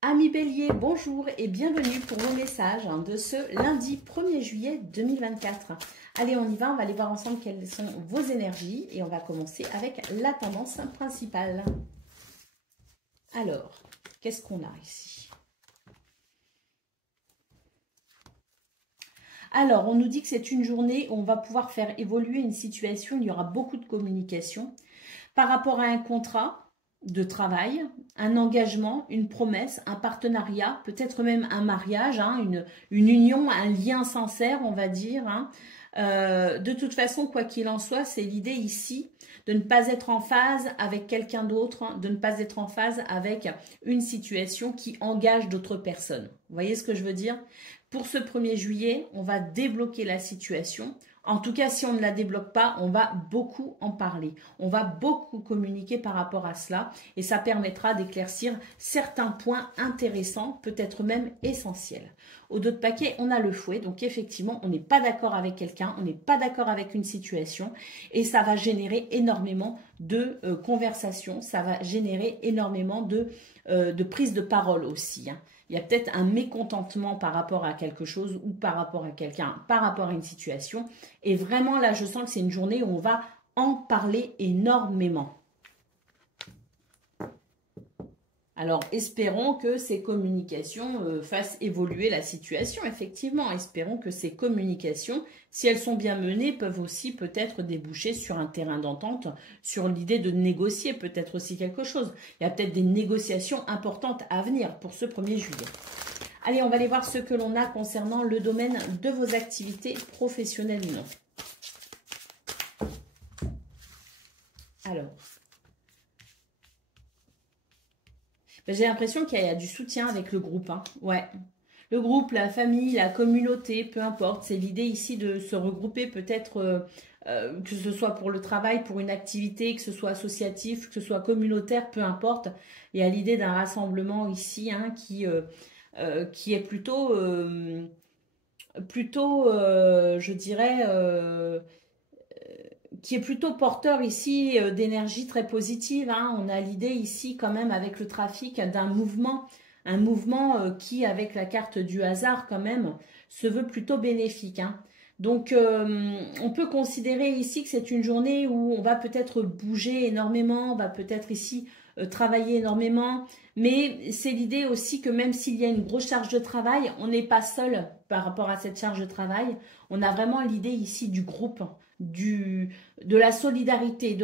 Amis Bélier, bonjour et bienvenue pour mon message de ce lundi 1er juillet 2024. Allez, on y va, on va aller voir ensemble quelles sont vos énergies et on va commencer avec la tendance principale. Alors, qu'est-ce qu'on a ici? Alors, on nous dit que c'est une journée où on va pouvoir faire évoluer une situation, il y aura beaucoup de communication par rapport à un contrat de travail, un engagement, une promesse, un partenariat, peut-être même un mariage, hein, une union, un lien sincère, on va dire. Hein. De toute façon, quoi qu'il en soit, c'est l'idée ici de ne pas être en phase avec quelqu'un d'autre, hein, de ne pas être en phase avec une situation qui engage d'autres personnes. Vous voyez ce que je veux dire? Pour ce 1er juillet, on va débloquer la situation. En tout cas, si on ne la débloque pas, on va beaucoup en parler. On va beaucoup communiquer par rapport à cela et ça permettra d'éclaircir certains points intéressants, peut-être même essentiels. Au dos de paquet, on a le fouet. Donc effectivement, on n'est pas d'accord avec quelqu'un, on n'est pas d'accord avec une situation et ça va générer énormément de conversations, ça va générer énormément de prise de parole aussi. Hein. Il y a peut-être un mécontentement par rapport à quelque chose ou par rapport à quelqu'un, par rapport à une situation. Et vraiment, là, je sens que c'est une journée où on va en parler énormément. Alors, espérons que ces communications fassent évoluer la situation, effectivement. Espérons que ces communications, si elles sont bien menées, peuvent aussi peut-être déboucher sur un terrain d'entente, sur l'idée de négocier peut-être aussi quelque chose. Il y a peut-être des négociations importantes à venir pour ce 1er juillet. Allez, on va aller voir ce que l'on a concernant le domaine de vos activités professionnelles ou non. Alors, j'ai l'impression qu'il y a du soutien avec le groupe. Hein. Ouais. Le groupe, la famille, la communauté, peu importe. C'est l'idée ici de se regrouper peut-être, que ce soit pour le travail, pour une activité, que ce soit associatif, que ce soit communautaire, peu importe. Il y a l'idée d'un rassemblement ici hein, qui est plutôt, je dirais, qui est plutôt porteur ici d'énergie très positive. Hein. On a l'idée ici quand même avec le trafic d'un mouvement, un mouvement qui avec la carte du hasard quand même se veut plutôt bénéfique. Hein. Donc on peut considérer ici que c'est une journée où on va peut-être bouger énormément, on va peut-être ici travailler énormément, mais c'est l'idée aussi que même s'il y a une grosse charge de travail, on n'est pas seul par rapport à cette charge de travail. On a vraiment l'idée ici du groupe, de la solidarité,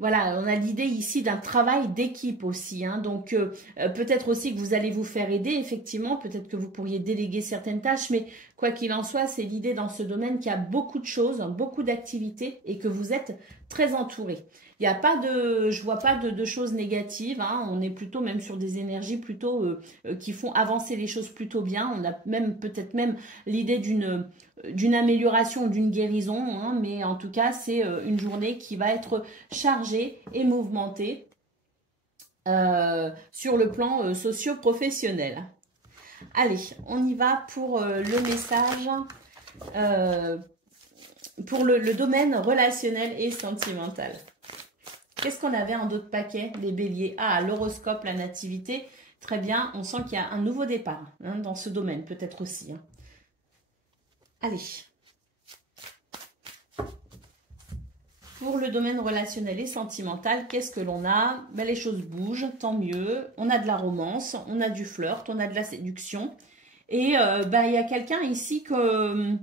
voilà, on a l'idée ici d'un travail d'équipe aussi. Hein, donc peut-être aussi que vous allez vous faire aider, effectivement, peut-être que vous pourriez déléguer certaines tâches, mais quoi qu'il en soit, c'est l'idée dans ce domaine qu'il y a beaucoup de choses, beaucoup d'activités et que vous êtes très entouré. Il n'y a pas de, je vois pas de choses négatives. Hein, on est plutôt même sur des énergies plutôt qui font avancer les choses plutôt bien. On a même peut-être même l'idée d'une amélioration, d'une guérison. Hein, mais en tout cas, c'est une journée qui va être chargée et mouvementée sur le plan socio-professionnel. Allez, on y va pour le message, pour le domaine relationnel et sentimental. Qu'est-ce qu'on avait en d'autres paquets, les béliers? Ah, l'horoscope, la nativité. Très bien, on sent qu'il y a un nouveau départ hein, dans ce domaine, peut-être aussi. Hein. Allez. Pour le domaine relationnel et sentimental, qu'est-ce que l'on a? Ben, les choses bougent, tant mieux. On a de la romance, on a du flirt, on a de la séduction. Et ben, il y a quelqu'un ici que...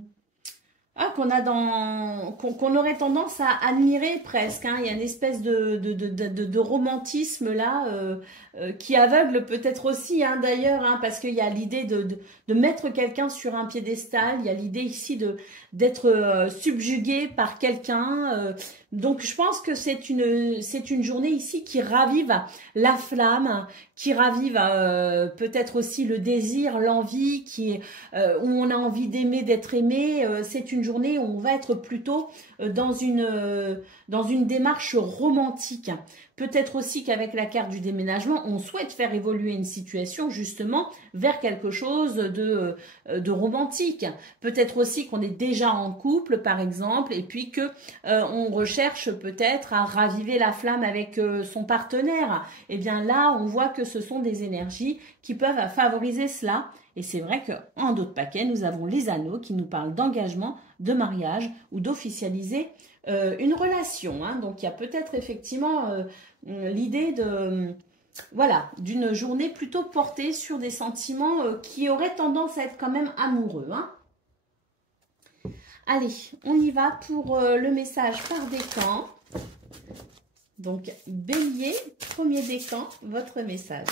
qu'on aurait tendance à admirer presque. Hein. Il y a une espèce de romantisme là qui aveugle peut-être aussi hein, d'ailleurs, hein, parce qu'il y a l'idée de mettre quelqu'un sur un piédestal. Il y a l'idée ici d'être subjugué par quelqu'un. Donc je pense que c'est une journée ici qui ravive la flamme, qui ravive peut-être aussi le désir, l'envie, où on a envie d'aimer, d'être aimé. C'est une journée où on va être plutôt dans une démarche romantique. Peut-être aussi qu'avec la carte du déménagement, on souhaite faire évoluer une situation justement vers quelque chose de romantique. Peut-être aussi qu'on est déjà en couple, par exemple, et puis que on recherche peut-être à raviver la flamme avec son partenaire. Et bien là, on voit que ce sont des énergies qui peuvent favoriser cela. Et c'est vrai qu'en d'autres paquets, nous avons les anneaux qui nous parlent d'engagement, de mariage ou d'officialiser une relation. Hein. Donc, il y a peut-être effectivement l'idée de, voilà, d'une journée plutôt portée sur des sentiments qui auraient tendance à être quand même amoureux. Hein. Allez, on y va pour le message par décan. Donc, Bélier, premier décan, votre message.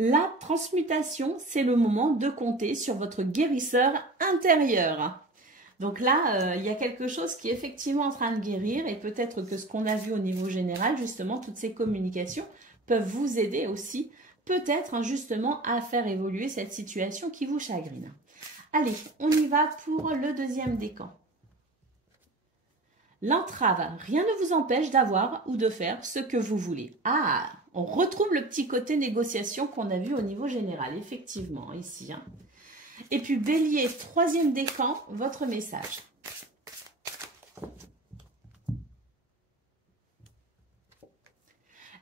La transmutation, c'est le moment de compter sur votre guérisseur intérieur. Donc là, il y a quelque chose qui est effectivement en train de guérir et peut-être que ce qu'on a vu au niveau général, justement, toutes ces communications peuvent vous aider aussi, peut-être hein, justement, à faire évoluer cette situation qui vous chagrine. Allez, on y va pour le deuxième décan. L'entrave, rien ne vous empêche d'avoir ou de faire ce que vous voulez. Ah, on retrouve le petit côté négociation qu'on a vu au niveau général, effectivement, ici. Hein. Et puis Bélier, troisième décan, votre message.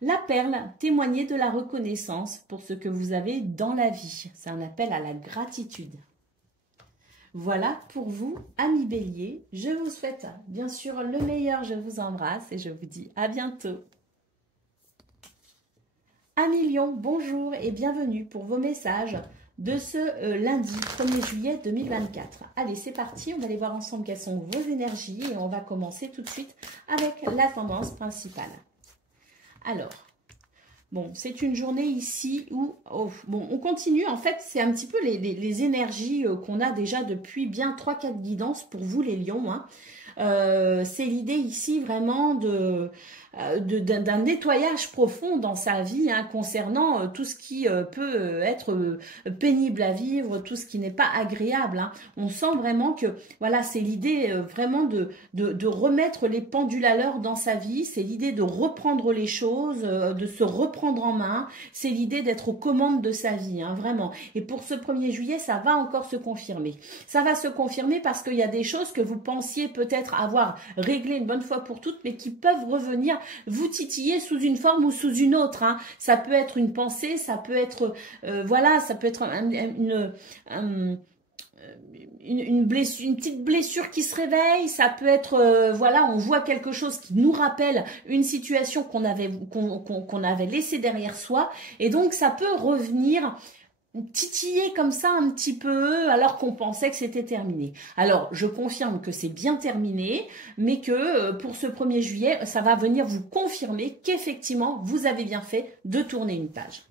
La perle, témoignez de la reconnaissance pour ce que vous avez dans la vie. C'est un appel à la gratitude. Voilà pour vous, amis Bélier. Je vous souhaite bien sûr le meilleur. Je vous embrasse et je vous dis à bientôt. Amis Lion, bonjour et bienvenue pour vos messages de ce lundi 1er juillet 2024. Allez, c'est parti. On va aller voir ensemble quelles sont vos énergies et on va commencer tout de suite avec la tendance principale. Alors, bon, c'est une journée ici où, bon, on continue. En fait, c'est un petit peu les énergies qu'on a déjà depuis bien 3-4 guidances pour vous les lions. Hein. C'est l'idée ici vraiment d'un nettoyage profond dans sa vie hein, concernant tout ce qui peut être pénible à vivre, tout ce qui n'est pas agréable. Hein. On sent vraiment que voilà, c'est l'idée vraiment de remettre les pendules à l'heure dans sa vie, c'est l'idée de reprendre les choses, de se reprendre en main, c'est l'idée d'être aux commandes de sa vie, hein, vraiment. Et pour ce 1er juillet, ça va encore se confirmer. Ça va se confirmer parce qu'il y a des choses que vous pensiez peut-être avoir réglées une bonne fois pour toutes, mais qui peuvent revenir vous titiller sous une forme ou sous une autre. Hein. Ça peut être une pensée, ça peut être, voilà, ça peut être une blessure, une petite blessure qui se réveille, ça peut être, voilà, on voit quelque chose qui nous rappelle une situation qu'on avait laissée derrière soi, et donc ça peut revenir titiller comme ça un petit peu alors qu'on pensait que c'était terminé. Alors, je confirme que c'est bien terminé, mais que pour ce 1er juillet, ça va venir vous confirmer qu'effectivement, vous avez bien fait de tourner une page.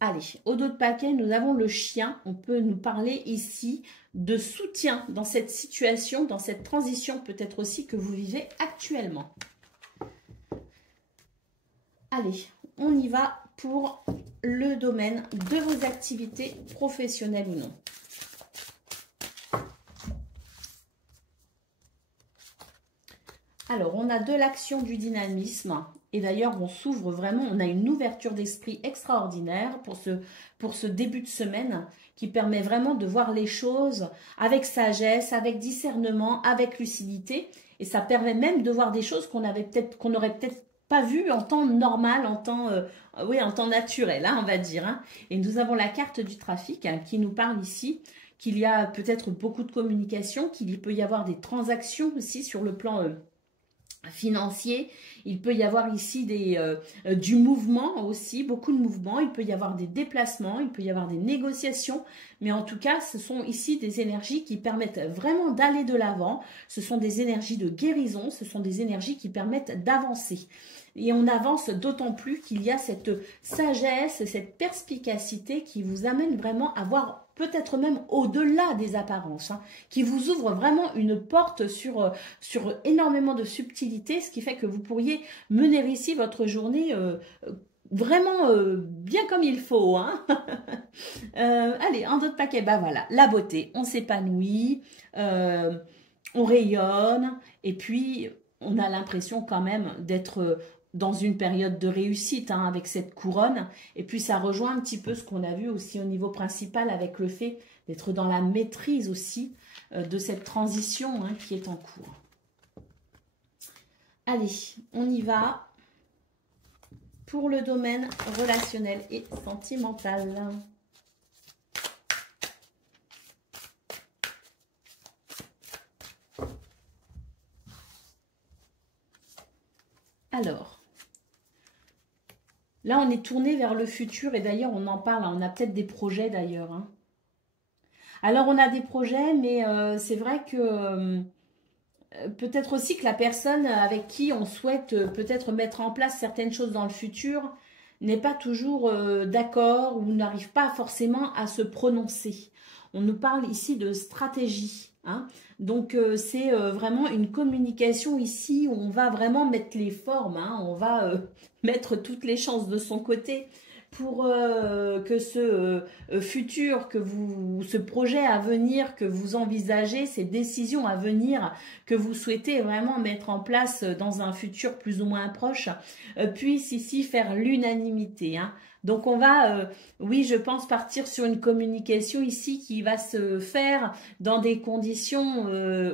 Allez, au dos de paquet, nous avons le chien. On peut nous parler ici de soutien dans cette situation, dans cette transition peut-être aussi que vous vivez actuellement. Allez, on y va pour le domaine de vos activités professionnelles ou non. Alors, on a de l'action, du dynamisme. Et d'ailleurs, on s'ouvre vraiment, on a une ouverture d'esprit extraordinaire pour ce début de semaine qui permet vraiment de voir les choses avec sagesse, avec discernement, avec lucidité. Et ça permet même de voir des choses qu'on n'aurait peut-être pas vu en temps normal, en temps naturel, hein, on va dire. Hein. Et nous avons la carte du trafic hein, qui nous parle ici qu'il y a peut-être beaucoup de communication, qu'il peut y avoir des transactions aussi sur le plan financier. Il peut y avoir ici du mouvement aussi, beaucoup de mouvements. Il peut y avoir des déplacements, il peut y avoir des négociations. Mais en tout cas, ce sont ici des énergies qui permettent vraiment d'aller de l'avant. Ce sont des énergies de guérison, ce sont des énergies qui permettent d'avancer. Et on avance d'autant plus qu'il y a cette sagesse, cette perspicacité qui vous amène vraiment à voir peut-être même au-delà des apparences, hein, qui vous ouvre vraiment une porte sur énormément de subtilité, ce qui fait que vous pourriez mener ici votre journée vraiment bien comme il faut. Hein. Allez, un autre paquet. Bah voilà, la beauté. On s'épanouit, on rayonne. Et puis, on a l'impression quand même d'être dans une période de réussite hein, avec cette couronne. Et puis, ça rejoint un petit peu ce qu'on a vu aussi au niveau principal avec le fait d'être dans la maîtrise aussi de cette transition hein, qui est en cours. Allez, on y va pour le domaine relationnel et sentimental. Alors, là on est tourné vers le futur et d'ailleurs on en parle, on a peut-être des projets d'ailleurs. Hein. Alors on a des projets mais c'est vrai que peut-être aussi que la personne avec qui on souhaite peut-être mettre en place certaines choses dans le futur n'est pas toujours d'accord ou n'arrive pas forcément à se prononcer. On nous parle ici de stratégie. Hein. Donc, c'est vraiment une communication ici où on va vraiment mettre les formes. Hein. On va mettre toutes les chances de son côté pour que ce futur, ce projet à venir que vous envisagez, ces décisions à venir que vous souhaitez vraiment mettre en place dans un futur plus ou moins proche, puisse ici faire l'unanimité. Hein. Donc on va, oui, je pense partir sur une communication ici qui va se faire dans des conditions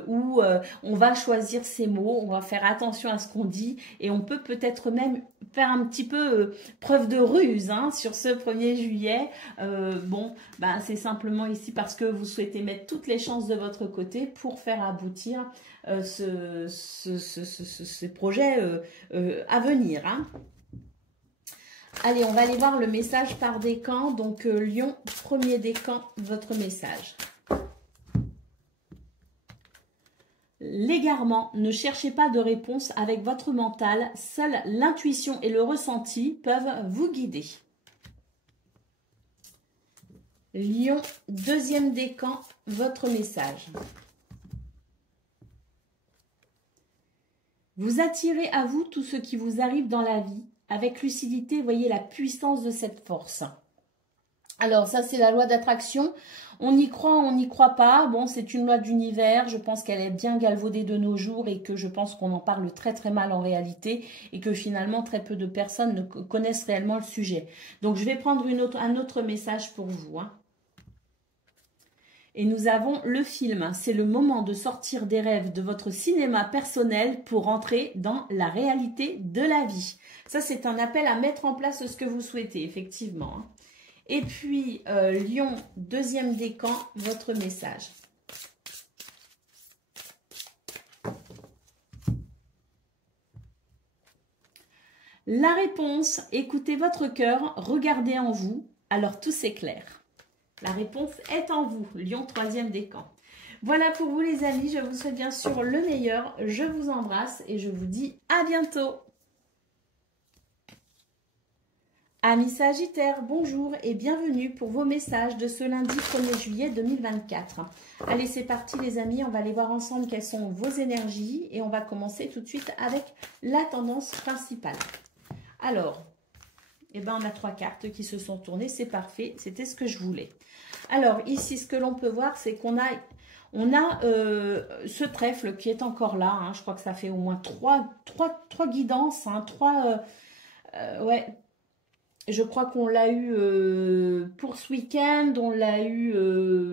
où on va choisir ses mots, on va faire attention à ce qu'on dit et on peut peut-être même faire un petit peu preuve de ruse hein, sur ce 1er juillet. Bon, bah, c'est simplement ici parce que vous souhaitez mettre toutes les chances de votre côté pour faire aboutir ce projet à venir. Hein. Allez, on va aller voir le message par décan. Donc, Lion, 1er décan, votre message. L'égarement, ne cherchez pas de réponse avec votre mental. Seule l'intuition et le ressenti peuvent vous guider. Lion, 2e décan, votre message. Vous attirez à vous tout ce qui vous arrive dans la vie. Avec lucidité, voyez la puissance de cette force. Alors, ça, c'est la loi d'attraction. On y croit, on n'y croit pas. Bon, c'est une loi d'univers. Je pense qu'elle est bien galvaudée de nos jours et que je pense qu'on en parle très, très mal en réalité et que finalement, très peu de personnes ne connaissent réellement le sujet. Donc, je vais prendre un autre message pour vous. Hein. Et nous avons le film. C'est le moment de sortir des rêves de votre cinéma personnel pour entrer dans la réalité de la vie. Ça, c'est un appel à mettre en place ce que vous souhaitez, effectivement. Et puis, Lion, 2e décan, votre message. La réponse, écoutez votre cœur, regardez en vous, alors tout s'éclaire. La réponse est en vous, Lion, 3e décan. Voilà pour vous les amis, je vous souhaite bien sûr le meilleur. Je vous embrasse et je vous dis à bientôt. Amis Sagittaires, bonjour et bienvenue pour vos messages de ce lundi 1er juillet 2024. Allez, c'est parti les amis, on va aller voir ensemble quelles sont vos énergies et on va commencer tout de suite avec la tendance principale. Alors, eh ben, on a 3 cartes qui se sont tournées, c'est parfait, c'était ce que je voulais. Alors ici, ce que l'on peut voir, c'est qu'on a... ce trèfle qui est encore là, hein, je crois que ça fait au moins 3 guidances, hein, 3... ouais, je crois qu'on l'a eu pour ce week-end, on l'a eu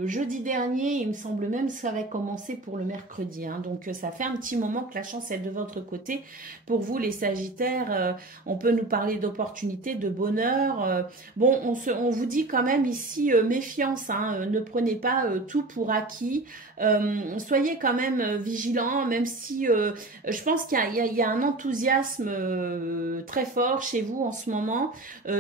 jeudi dernier, il me semble même que ça avait commencé pour le mercredi. Hein, donc ça fait un petit moment que la chance est de votre côté. Pour vous les Sagittaires, on peut nous parler d'opportunités, de bonheur. Bon, on vous dit quand même ici méfiance, hein, ne prenez pas tout pour acquis. Soyez quand même vigilants, même si je pense qu'il y a un enthousiasme très fort chez vous en ce moment.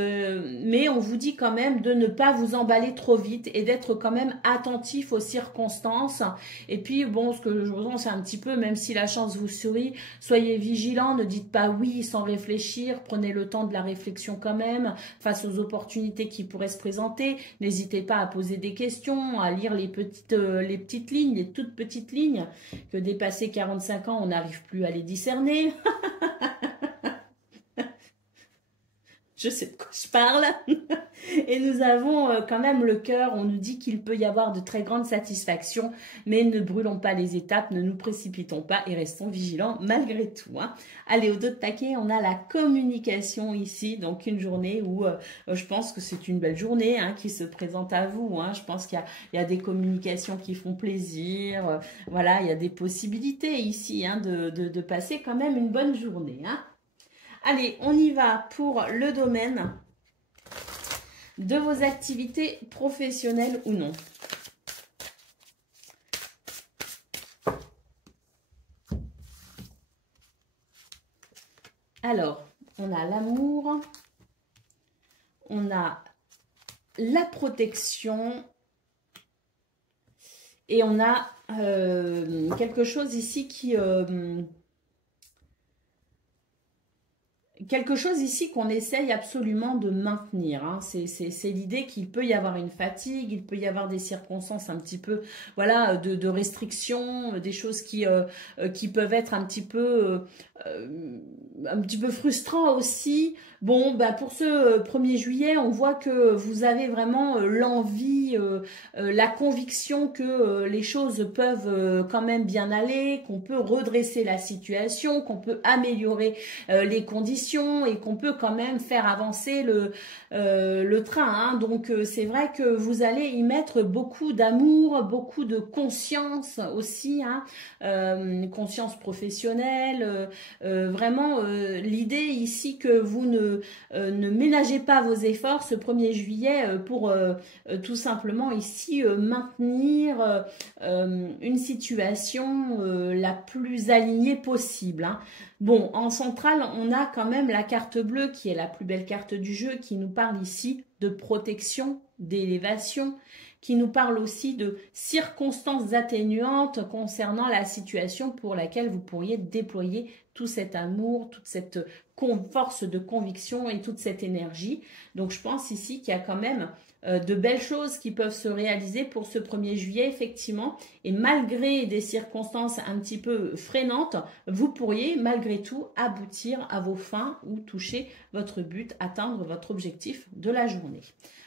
Mais on vous dit quand même de ne pas vous emballer trop vite et d'être quand même attentif aux circonstances. Et puis bon, ce que je vous dis, c'est un petit peu, même si la chance vous sourit, soyez vigilants, ne dites pas oui sans réfléchir, prenez le temps de la réflexion quand même face aux opportunités qui pourraient se présenter. N'hésitez pas à poser des questions, à lire les petites lignes, les toutes petites lignes que dépassé 45 ans, on n'arrive plus à les discerner. je sais de quoi je parle. Et nous avons quand même le cœur, on nous dit qu'il peut y avoir de très grandes satisfactions, mais ne brûlons pas les étapes, ne nous précipitons pas et restons vigilants malgré tout. Hein. Allez, au dos de paquet, on a la communication ici, donc une journée où je pense que c'est une belle journée hein, qui se présente à vous. Hein. Je pense qu'il y a des communications qui font plaisir, voilà, il y a des possibilités ici hein, de passer quand même une bonne journée. Hein. Allez, on y va pour le domaine de vos activités professionnelles ou non. Alors, on a l'amour, on a la protection et on a quelque chose ici qui... quelque chose ici qu'on essaye absolument de maintenir. Hein. C'est l'idée qu'il peut y avoir une fatigue, il peut y avoir des circonstances un petit peu voilà, de restrictions, des choses qui peuvent être un petit peu frustrants aussi. Bon, bah pour ce 1er juillet, on voit que vous avez vraiment l'envie, la conviction que les choses peuvent quand même bien aller, qu'on peut redresser la situation, qu'on peut améliorer les conditions et qu'on peut quand même faire avancer le train. Hein. Donc c'est vrai que vous allez y mettre beaucoup d'amour, beaucoup de conscience aussi, hein, conscience professionnelle, vraiment l'idée ici que vous ne ménagez pas vos efforts ce 1er juillet pour tout simplement ici maintenir une situation la plus alignée possible. Hein. Bon, en centrale, on a quand même la carte bleue qui est la plus belle carte du jeu qui nous parle ici de protection, d'élévation, qui nous parle aussi de circonstances atténuantes concernant la situation pour laquelle vous pourriez déployer tout cet amour, toute cette force de conviction et toute cette énergie. Donc je pense ici qu'il y a quand même de belles choses qui peuvent se réaliser pour ce 1er juillet, effectivement. Et malgré des circonstances un petit peu freinantes, vous pourriez malgré tout aboutir à vos fins ou toucher votre but, atteindre votre objectif de la journée.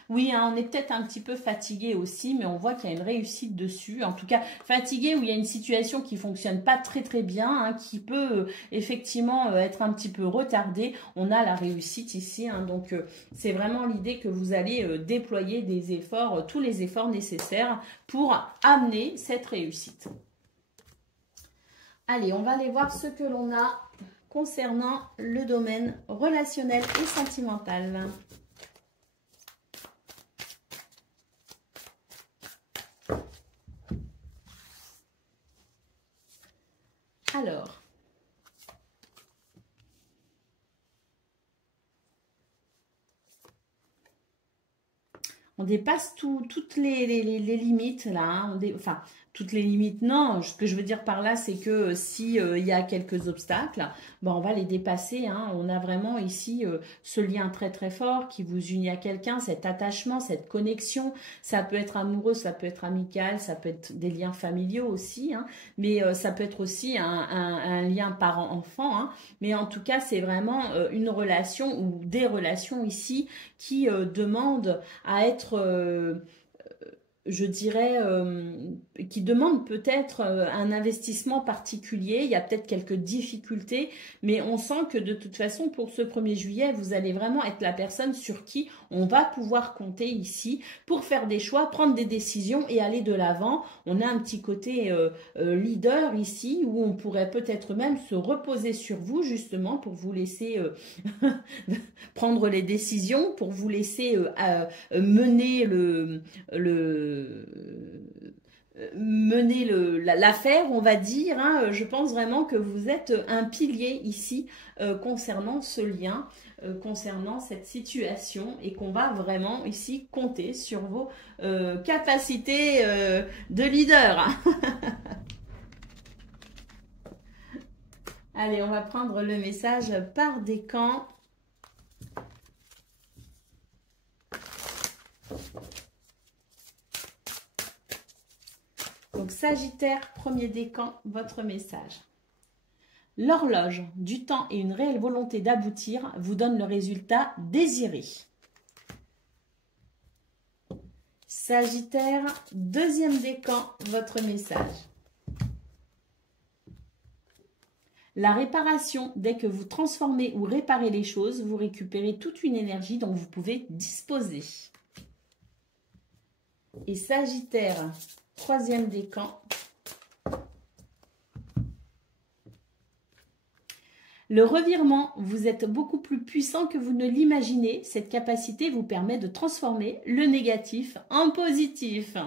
Oui, hein, on est peut-être un petit peu fatigué aussi, mais on voit qu'il y a une réussite dessus. En tout cas, fatigué où il y a une situation qui fonctionne pas très bien, hein, qui peut effectivement être un petit peu retardée. On a la réussite ici, hein, donc c'est vraiment l'idée que vous allez déployer des efforts, tous les efforts nécessaires pour amener cette réussite. Allez, on va aller voir ce que l'on a concernant le domaine relationnel et sentimental. Alors, on dépasse toutes les limites là, hein, enfin toutes les limites non, ce que je veux dire par là c'est que si il y a quelques obstacles, ben, on va les dépasser, hein. On a vraiment ici ce lien très fort qui vous unit à quelqu'un, cet attachement, cette connexion, ça peut être amoureux, ça peut être amical, ça peut être des liens familiaux aussi, hein, mais ça peut être aussi un lien parent-enfant, hein, mais en tout cas c'est vraiment une relation ou des relations ici qui demandent à être je dirais, qui demande peut-être un investissement particulier. Il y a peut-être quelques difficultés, mais on sent que de toute façon, pour ce 1er juillet, vous allez vraiment être la personne sur qui on va pouvoir compter ici pour faire des choix, prendre des décisions et aller de l'avant. On a un petit côté leader ici, où on pourrait peut-être même se reposer sur vous, justement, pour vous laisser prendre les décisions, pour vous laisser mener l'affaire, on va dire, hein. Je pense vraiment que vous êtes un pilier ici concernant ce lien, concernant cette situation et qu'on va vraiment ici compter sur vos capacités de leader. Hein. Allez, on va prendre le message par décan. Donc, Sagittaire, 1er décan, votre message. L'horloge du temps et une réelle volonté d'aboutir vous donnent le résultat désiré. Sagittaire, deuxième décan, votre message. La réparation, dès que vous transformez ou réparez les choses, vous récupérez toute une énergie dont vous pouvez disposer. Et Sagittaire, troisième décan. Le revirement, vous êtes beaucoup plus puissant que vous ne l'imaginez. Cette capacité vous permet de transformer le négatif en positif.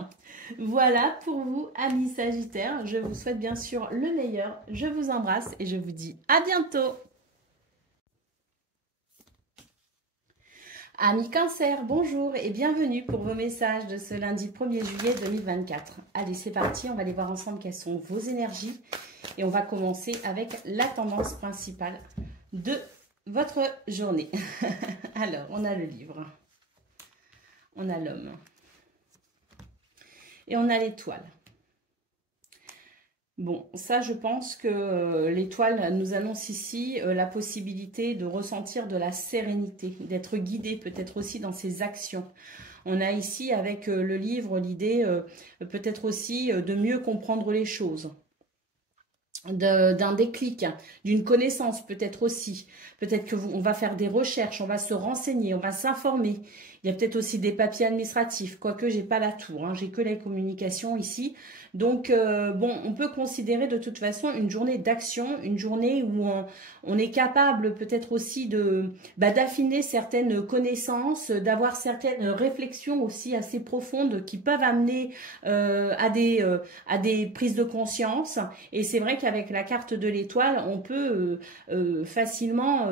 Voilà pour vous, amis Sagittaires. Je vous souhaite bien sûr le meilleur. Je vous embrasse et je vous dis à bientôt. Amis Cancer, bonjour et bienvenue pour vos messages de ce lundi 1er juillet 2024. Allez, c'est parti, on va aller voir ensemble quelles sont vos énergies. Et on va commencer avec la tendance principale de votre journée. Alors, on a le livre, on a l'homme et on a l'étoile. Bon, ça, je pense que l'étoile nous annonce ici la possibilité de ressentir de la sérénité, d'être guidé peut-être aussi dans ses actions. On a ici avec le livre l'idée peut-être aussi de mieux comprendre les choses, d'un déclic, d'une connaissance peut-être aussi. Peut-être qu'on va faire des recherches, on va se renseigner, on va s'informer. Il y a peut-être aussi des papiers administratifs, quoique j'ai pas la tour, hein, j'ai que les communications ici. Donc, bon, on peut considérer de toute façon une journée d'action, une journée où on est capable peut-être aussi d'affiner certaines connaissances, d'avoir certaines réflexions aussi assez profondes qui peuvent amener à des prises de conscience. Et c'est vrai qu'avec la carte de l'étoile, on peut facilement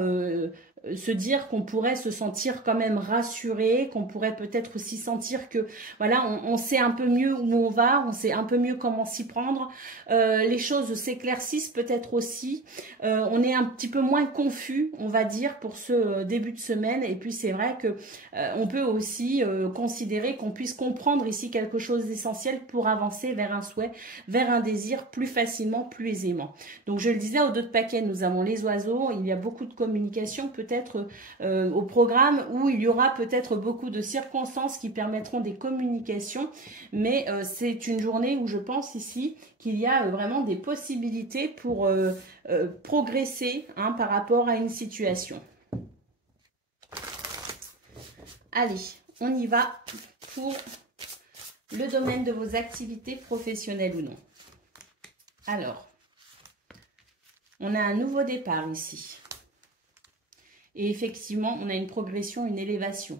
se dire qu'on pourrait se sentir quand même rassuré, qu'on pourrait peut-être aussi sentir que voilà, on sait un peu mieux où on va, on sait un peu mieux comment s'y prendre, les choses s'éclaircissent peut-être aussi, on est un petit peu moins confus, on va dire, pour ce début de semaine. Et puis c'est vrai que on peut aussi considérer qu'on puisse comprendre ici quelque chose d'essentiel pour avancer vers un souhait, vers un désir plus facilement, plus aisément. Donc je le disais, au dos de paquet, nous avons les oiseaux, il y a beaucoup de communication peut-être au programme, où il y aura peut-être beaucoup de circonstances qui permettront des communications, mais c'est une journée où je pense ici qu'il y a vraiment des possibilités pour progresser hein, par rapport à une situation. Allez, on y va pour le domaine de vos activités professionnelles ou non. Alors, on a un nouveau départ ici. Et effectivement, on a une progression, une élévation.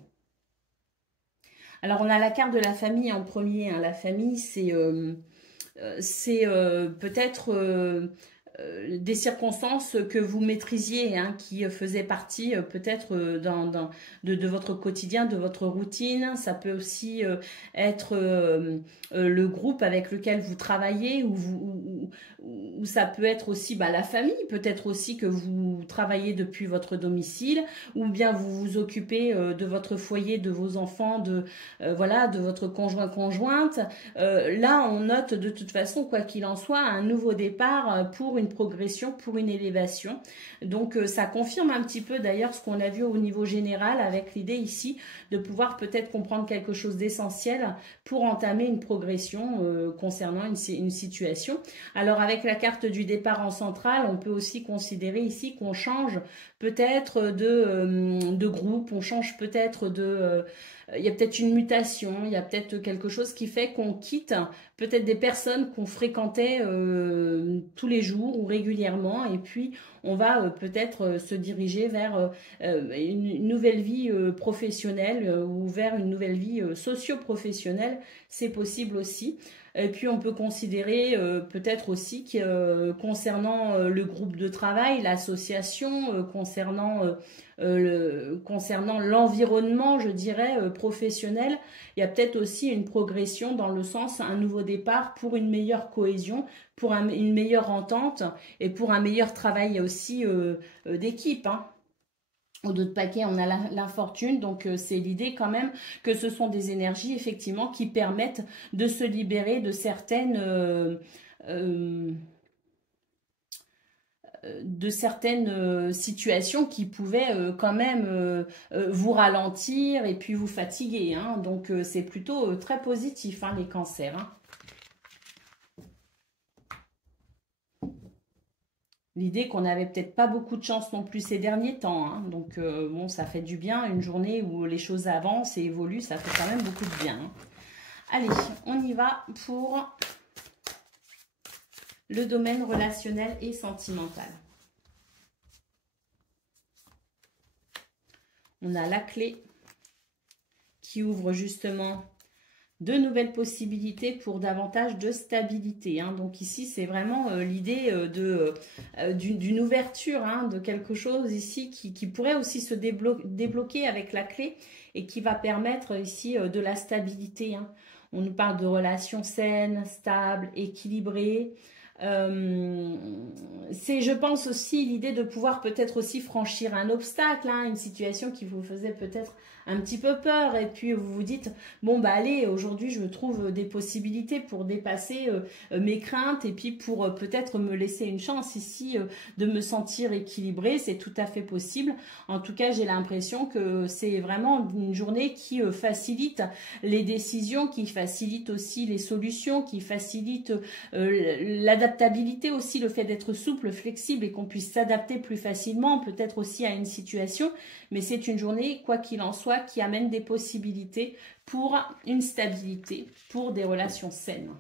Alors, on a la carte de la famille en premier. Hein. La famille, c'est peut-être des circonstances que vous maîtrisiez, hein, qui faisaient partie peut-être de votre quotidien, de votre routine. Ça peut aussi être le groupe avec lequel vous travaillez, ou ça peut être aussi la famille, peut-être aussi que vous travaillez depuis votre domicile, ou bien vous vous occupez de votre foyer, de vos enfants, voilà, de votre conjointe. Là, on note de toute façon, quoi qu'il en soit, un nouveau départ pour une progression, pour une élévation. Donc, ça confirme un petit peu d'ailleurs ce qu'on a vu au niveau général, avec l'idée ici de pouvoir peut-être comprendre quelque chose d'essentiel pour entamer une progression concernant une situation. Alors, avec la carte du départ en centrale, on peut aussi considérer ici qu'on change peut-être de groupe, on change peut-être il y a peut-être une mutation, il y a peut-être quelque chose qui fait qu'on quitte peut-être des personnes qu'on fréquentait tous les jours ou régulièrement, et puis on va peut-être se diriger vers une nouvelle vie professionnelle ou vers une nouvelle vie socio-professionnelle, c'est possible aussi. Et puis on peut considérer peut-être aussi que concernant le groupe de travail, l'association, concernant l'environnement, je dirais, professionnel, il y a peut-être aussi une progression dans le sens, un nouveau départ pour une meilleure cohésion, pour une meilleure entente et pour un meilleur travail aussi d'équipe, hein. Au dos de paquet, on a l'infortune, donc c'est l'idée quand même que ce sont des énergies effectivement qui permettent de se libérer de certaines de certaines situations qui pouvaient quand même vous ralentir et puis vous fatiguer. Hein. Donc, c'est plutôt très positif, hein, les cancers. Hein. L'idée qu'on n'avait peut-être pas beaucoup de chance non plus ces derniers temps. Hein. Donc, bon, ça fait du bien. Une journée où les choses avancent et évoluent, ça fait quand même beaucoup de bien. Hein. Allez, on y va pour le domaine relationnel et sentimental. On a la clé qui ouvre justement de nouvelles possibilités pour davantage de stabilité. Hein. Donc ici, c'est vraiment l'idée d'une ouverture, hein, de quelque chose ici qui pourrait aussi se débloquer avec la clé et qui va permettre ici de la stabilité. Hein. On nous parle de relations saines, stables, équilibrées. C'est, je pense aussi, l'idée de pouvoir peut-être aussi franchir un obstacle, hein, une situation qui vous faisait peut-être un petit peu peur et puis vous vous dites, bon bah allez, aujourd'hui je trouve des possibilités pour dépasser mes craintes et puis pour peut-être me laisser une chance ici de me sentir équilibrée, c'est tout à fait possible. En tout cas, j'ai l'impression que c'est vraiment une journée qui facilite les décisions, qui facilite aussi les solutions, qui facilite l'adaptabilité aussi, le fait d'être souple, flexible et qu'on puisse s'adapter plus facilement, peut-être aussi à une situation, mais c'est une journée, quoi qu'il en soit, qui amène des possibilités pour une stabilité, pour des relations saines.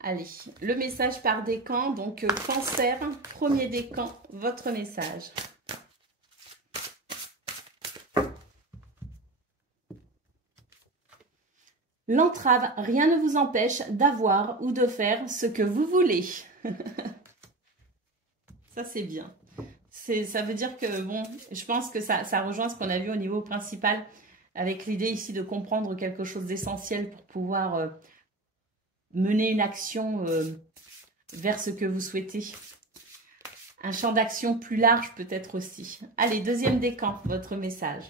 Allez, le message par décan, donc Cancer, premier décan, votre message. L'entrave, rien ne vous empêche d'avoir ou de faire ce que vous voulez. Ça, c'est bien. Ça veut dire que, bon, je pense que ça rejoint ce qu'on a vu au niveau principal, avec l'idée ici de comprendre quelque chose d'essentiel pour pouvoir mener une action vers ce que vous souhaitez. Un champ d'action plus large peut-être aussi. Allez, deuxième décan, votre message.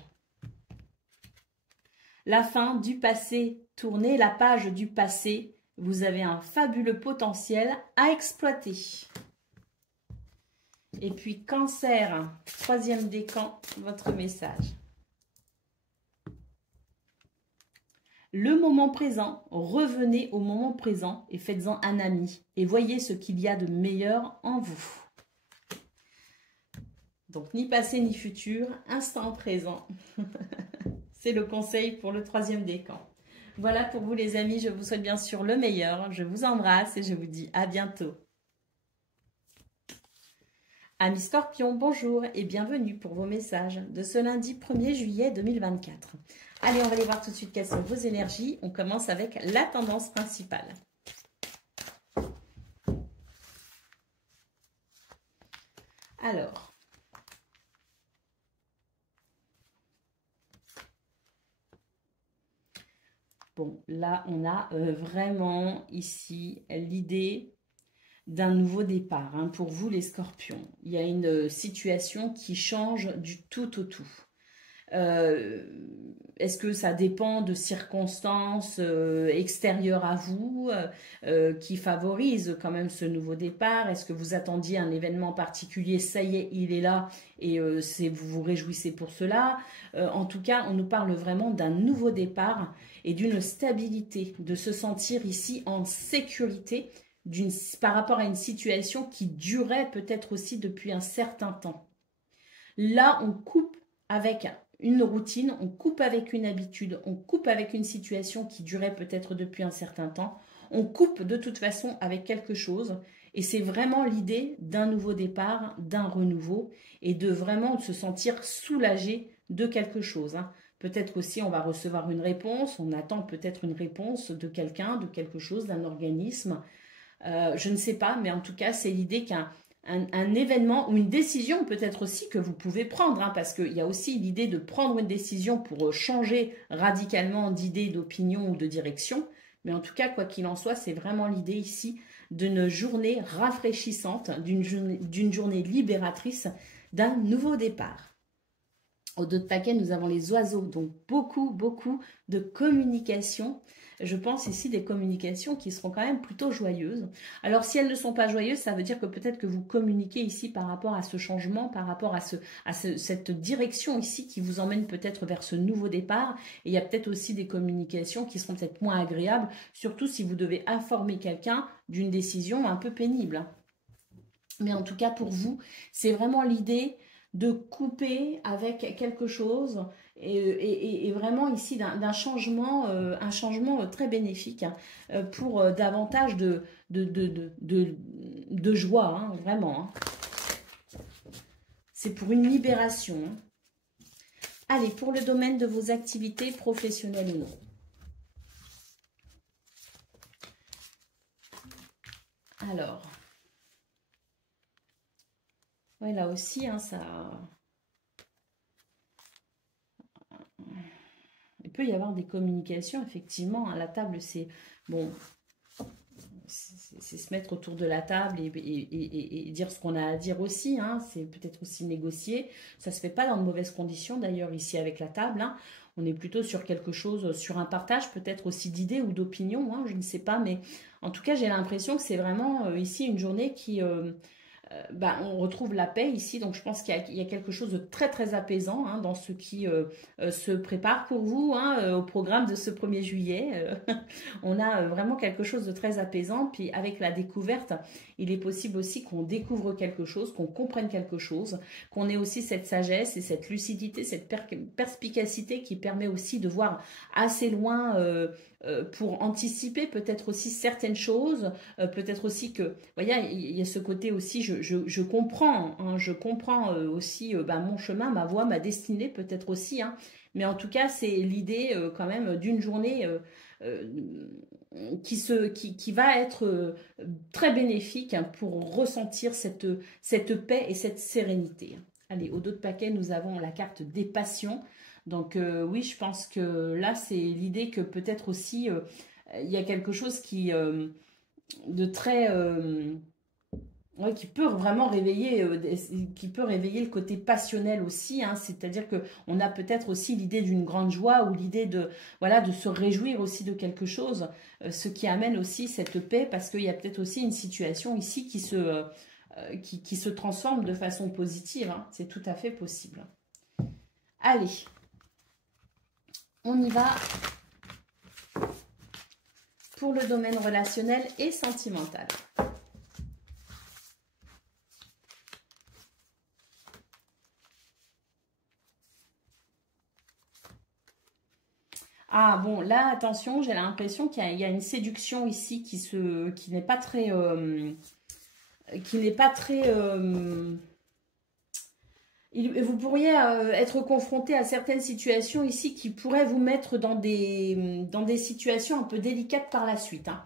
La fin du passé, tournez la page du passé. Vous avez un fabuleux potentiel à exploiter. Et puis Cancer, troisième décan, votre message. Le moment présent, revenez au moment présent et faites-en un ami. Et voyez ce qu'il y a de meilleur en vous. Donc ni passé ni futur, instant présent. C'est le conseil pour le troisième décan. Voilà pour vous les amis, je vous souhaite bien sûr le meilleur. Je vous embrasse et je vous dis à bientôt. Amis Scorpions, bonjour et bienvenue pour vos messages de ce lundi 1er juillet 2024. Allez, on va aller voir tout de suite quelles sont vos énergies. On commence avec la tendance principale. Alors, bon, là, on a vraiment ici l'idée d'un nouveau départ. Hein, pour vous, les Scorpions, il y a une situation qui change du tout au tout. Est-ce que ça dépend de circonstances extérieures à vous qui favorisent quand même ce nouveau départ? Est-ce que vous attendiez un événement particulier? Ça y est, il est là et vous vous réjouissez pour cela. En tout cas, on nous parle vraiment d'un nouveau départ et d'une stabilité, de se sentir ici en sécurité par rapport à une situation qui durait peut-être aussi depuis un certain temps. Là, on coupe avec une routine, on coupe avec une habitude, on coupe avec une situation qui durait peut-être depuis un certain temps, on coupe de toute façon avec quelque chose et c'est vraiment l'idée d'un nouveau départ, d'un renouveau et de vraiment se sentir soulagé de quelque chose. Hein. Peut-être aussi on va recevoir une réponse, on attend peut-être une réponse de quelqu'un, de quelque chose, d'un organisme. Je ne sais pas, mais en tout cas, c'est l'idée qu'un événement ou une décision peut-être aussi que vous pouvez prendre, hein, parce qu'il y a aussi l'idée de prendre une décision pour changer radicalement d'idée, d'opinion ou de direction. Mais en tout cas, quoi qu'il en soit, c'est vraiment l'idée ici d'une journée rafraîchissante, d'une journée libératrice, d'un nouveau départ. Au dos de paquet, nous avons les oiseaux, donc beaucoup, beaucoup de communication. Je pense ici des communications qui seront quand même plutôt joyeuses. Alors, si elles ne sont pas joyeuses, ça veut dire que peut-être que vous communiquez ici par rapport à ce changement, par rapport à cette direction ici qui vous emmène peut-être vers ce nouveau départ. Et il y a peut-être aussi des communications qui seront peut-être moins agréables, surtout si vous devez informer quelqu'un d'une décision un peu pénible. Mais en tout cas, pour vous, c'est vraiment l'idée de couper avec quelque chose et vraiment ici d'un changement, un changement très bénéfique pour davantage de joie, hein, vraiment. Hein. C'est pour une libération. Hein. Allez, pour le domaine de vos activités professionnelles ou non. Alors... Oui, là aussi, hein, ça... Il peut y avoir des communications, effectivement. À la table, c'est... Bon, c'est se mettre autour de la table et dire ce qu'on a à dire aussi. Hein. C'est peut-être aussi négocier. Ça ne se fait pas dans de mauvaises conditions, d'ailleurs, ici avec la table. Hein. On est plutôt sur quelque chose, sur un partage, peut-être aussi d'idées ou d'opinions. Hein, je ne sais pas, mais en tout cas, j'ai l'impression que c'est vraiment ici une journée qui... on retrouve la paix ici, donc je pense qu'il y a quelque chose de très très apaisant hein, dans ce qui se prépare pour vous hein, au programme de ce 1er juillet. On a vraiment quelque chose de très apaisant, puis avec la découverte, il est possible aussi qu'on découvre quelque chose, qu'on comprenne quelque chose, qu'on ait aussi cette sagesse et cette lucidité, cette perspicacité qui permet aussi de voir assez loin pour anticiper peut-être aussi certaines choses, peut-être aussi que, vous voyez, il y a ce côté aussi, je comprends, hein, je comprends aussi mon chemin, ma voie, ma destinée peut-être aussi, hein, mais en tout cas c'est l'idée quand même d'une journée qui va être très bénéfique hein, pour ressentir cette paix et cette sérénité. Allez, au dos de paquet, nous avons la carte des passions. Donc oui, je pense que là, c'est l'idée que peut-être aussi, il y a quelque chose qui de très... ouais, qui peut vraiment réveiller, le côté passionnel aussi. Hein, c'est-à-dire qu'on a peut-être aussi l'idée d'une grande joie ou l'idée de, voilà, de se réjouir aussi de quelque chose, ce qui amène aussi cette paix parce qu'il y a peut-être aussi une situation ici qui se transforme de façon positive. Hein, c'est tout à fait possible. Allez. On y va pour le domaine relationnel et sentimental. Ah bon, là, attention, j'ai l'impression qu'il y a une séduction ici qui n'est pas très... vous pourriez être confronté à certaines situations ici qui pourraient vous mettre dans des situations un peu délicates par la suite. Hein.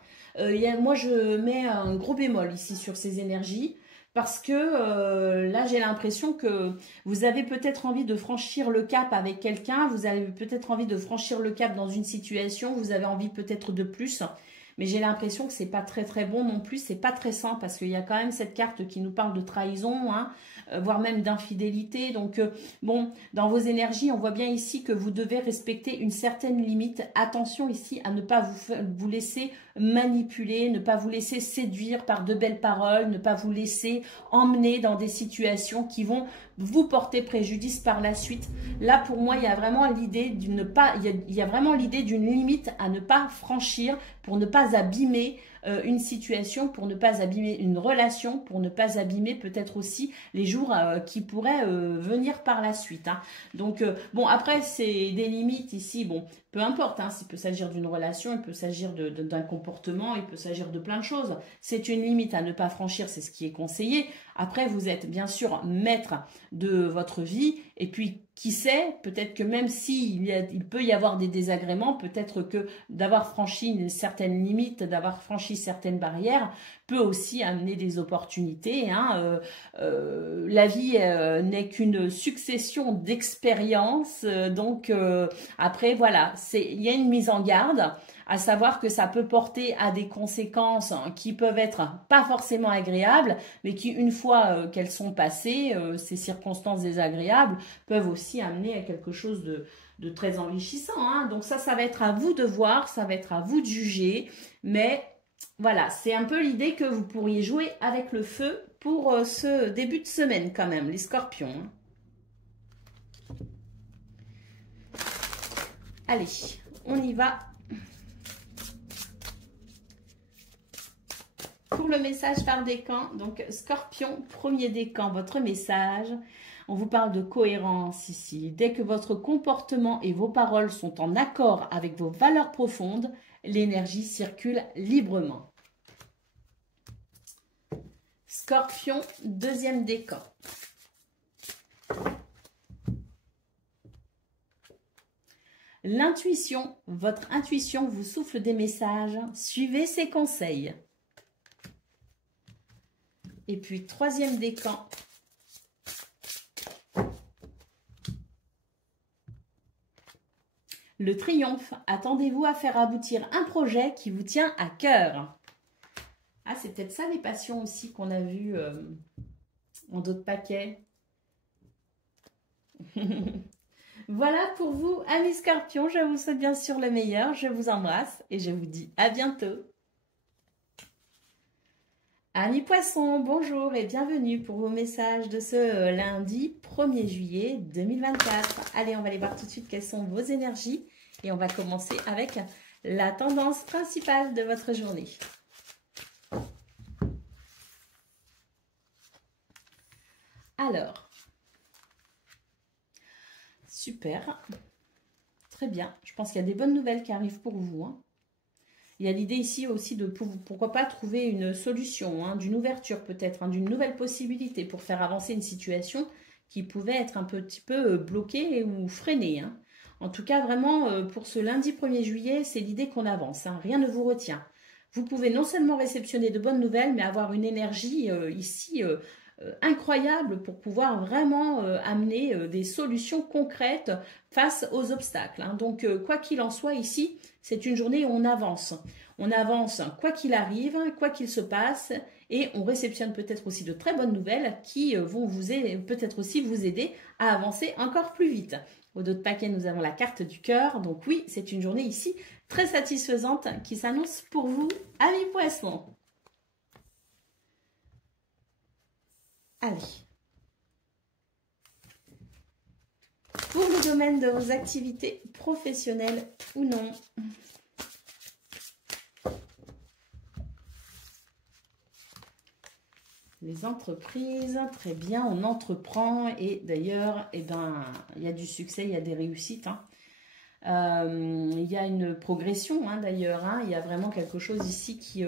Moi, je mets un gros bémol ici sur ces énergies parce que là, j'ai l'impression que vous avez peut-être envie de franchir le cap avec quelqu'un, vous avez peut-être envie de franchir le cap dans une situation, vous avez envie peut-être de plus. Mais j'ai l'impression que c'est pas très très bon non plus, c'est pas très sain parce qu'il y a quand même cette carte qui nous parle de trahison, hein, voire même d'infidélité. Donc bon, dans vos énergies, on voit bien ici que vous devez respecter une certaine limite. Attention ici à ne pas vous laisser manipuler, ne pas vous laisser séduire par de belles paroles, ne pas vous laisser emmener dans des situations qui vont vous porter préjudice par la suite. Là, pour moi, il y a vraiment l'idée il y a vraiment l'idée d'une limite à ne pas franchir pour ne pas abîmer une situation, pour ne pas abîmer une relation, pour ne pas abîmer peut-être aussi les jours qui pourraient venir par la suite. Hein. Donc, bon, après, c'est des limites ici, bon, peu importe, hein, il peut s'agir d'une relation, il peut s'agir d'un comportement, il peut s'agir de plein de choses. C'est une limite à ne pas franchir, c'est ce qui est conseillé. Après, vous êtes bien sûr maître de votre vie et puis qui sait, peut-être que même il peut y avoir des désagréments, peut-être que d'avoir franchi une certaine limite, d'avoir franchi certaines barrières peut aussi amener des opportunités. Hein. La vie n'est qu'une succession d'expériences, donc après voilà, il y a une mise en garde. à savoir que ça peut porter à des conséquences qui peuvent être pas forcément agréables, mais qui, une fois qu'elles sont passées, ces circonstances désagréables peuvent aussi amener à quelque chose de très enrichissant. Hein. Donc ça va être à vous de voir, ça va être à vous de juger, mais voilà, c'est un peu l'idée que vous pourriez jouer avec le feu pour ce début de semaine quand même, les scorpions. Hein. Allez, on y va. Pour le message par décan, donc Scorpion, premier décan, votre message. On vous parle de cohérence ici. Dès que votre comportement et vos paroles sont en accord avec vos valeurs profondes, l'énergie circule librement. Scorpion, deuxième décan. L'intuition, votre intuition vous souffle des messages. Suivez ses conseils. Et puis, troisième décan. Le triomphe. Attendez-vous à faire aboutir un projet qui vous tient à cœur. Ah, c'est peut-être ça les passions aussi qu'on a vues en d'autres paquets. Voilà pour vous, amis scorpions. Je vous souhaite bien sûr le meilleur. Je vous embrasse et je vous dis à bientôt. Amis poissons, bonjour et bienvenue pour vos messages de ce lundi 1er juillet 2024. Allez, on va aller voir tout de suite quelles sont vos énergies et on va commencer avec la tendance principale de votre journée. Alors, super, très bien. Je pense qu'il y a des bonnes nouvelles qui arrivent pour vous. Hein. Il y a l'idée ici aussi de, pourquoi pas, trouver une solution, hein, d'une ouverture peut-être, hein, d'une nouvelle possibilité pour faire avancer une situation qui pouvait être un petit peu bloquée ou freinée. Hein. En tout cas, vraiment, pour ce lundi 1er juillet, c'est l'idée qu'on avance. Hein, rien ne vous retient. Vous pouvez non seulement réceptionner de bonnes nouvelles, mais avoir une énergie ici incroyable pour pouvoir vraiment amener des solutions concrètes face aux obstacles. Hein. Donc, quoi qu'il en soit ici, c'est une journée où on avance. On avance quoi qu'il arrive, quoi qu'il se passe, et on réceptionne peut-être aussi de très bonnes nouvelles qui vont vous peut-être aussi vous aider à avancer encore plus vite. Au dos de paquet, nous avons la carte du cœur. Donc oui, c'est une journée ici très satisfaisante qui s'annonce pour vous, amis poissons. Allez. Pour le domaine de vos activités professionnelles ou non. Les entreprises, très bien, on entreprend et d'ailleurs, eh ben, il y a du succès, il y a des réussites. Hein. Il y a une progression hein, d'ailleurs, hein. Il y a vraiment quelque chose ici qui...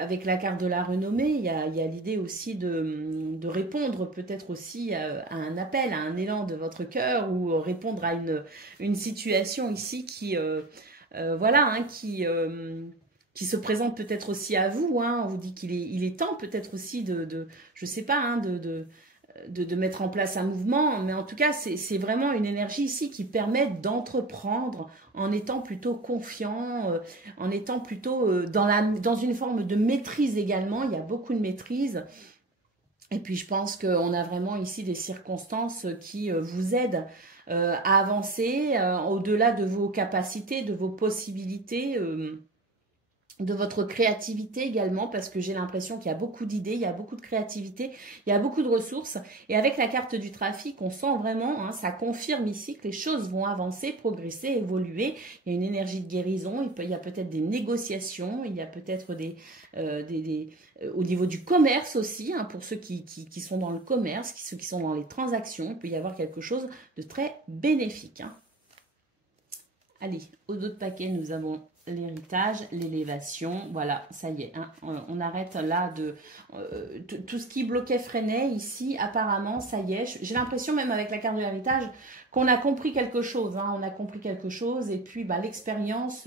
avec la carte de la renommée, il y a l'idée aussi de répondre peut-être aussi à un appel, à un élan de votre cœur ou répondre à une situation ici qui, voilà, hein, qui se présente peut-être aussi à vous. Hein. On vous dit qu'il est temps peut-être aussi je sais pas, hein, de mettre en place un mouvement, mais en tout cas, c'est vraiment une énergie ici qui permet d'entreprendre en étant plutôt confiant, en étant plutôt dans une forme de maîtrise également. Il y a beaucoup de maîtrise. Et puis, je pense qu'on a vraiment ici des circonstances qui vous aident à avancer au-delà de vos capacités, de vos possibilités, de votre créativité également, parce que j'ai l'impression qu'il y a beaucoup d'idées, il y a beaucoup de créativité, il y a beaucoup de ressources. Et avec la carte du trafic, on sent vraiment, hein, ça confirme ici que les choses vont avancer, progresser, évoluer. Il y a une énergie de guérison, il y a peut-être des négociations, il y a peut-être au niveau du commerce aussi, hein, pour ceux qui sont dans le commerce, ceux qui sont dans les transactions, il peut y avoir quelque chose de très bénéfique. Hein. Allez, au dos de paquet, nous avons l'héritage, l'élévation, voilà, ça y est, hein, on arrête là tout ce qui bloquait, freinait ici, apparemment, ça y est, j'ai l'impression même avec la carte de l'héritage qu'on a compris quelque chose, hein, on a compris quelque chose et puis bah, l'expérience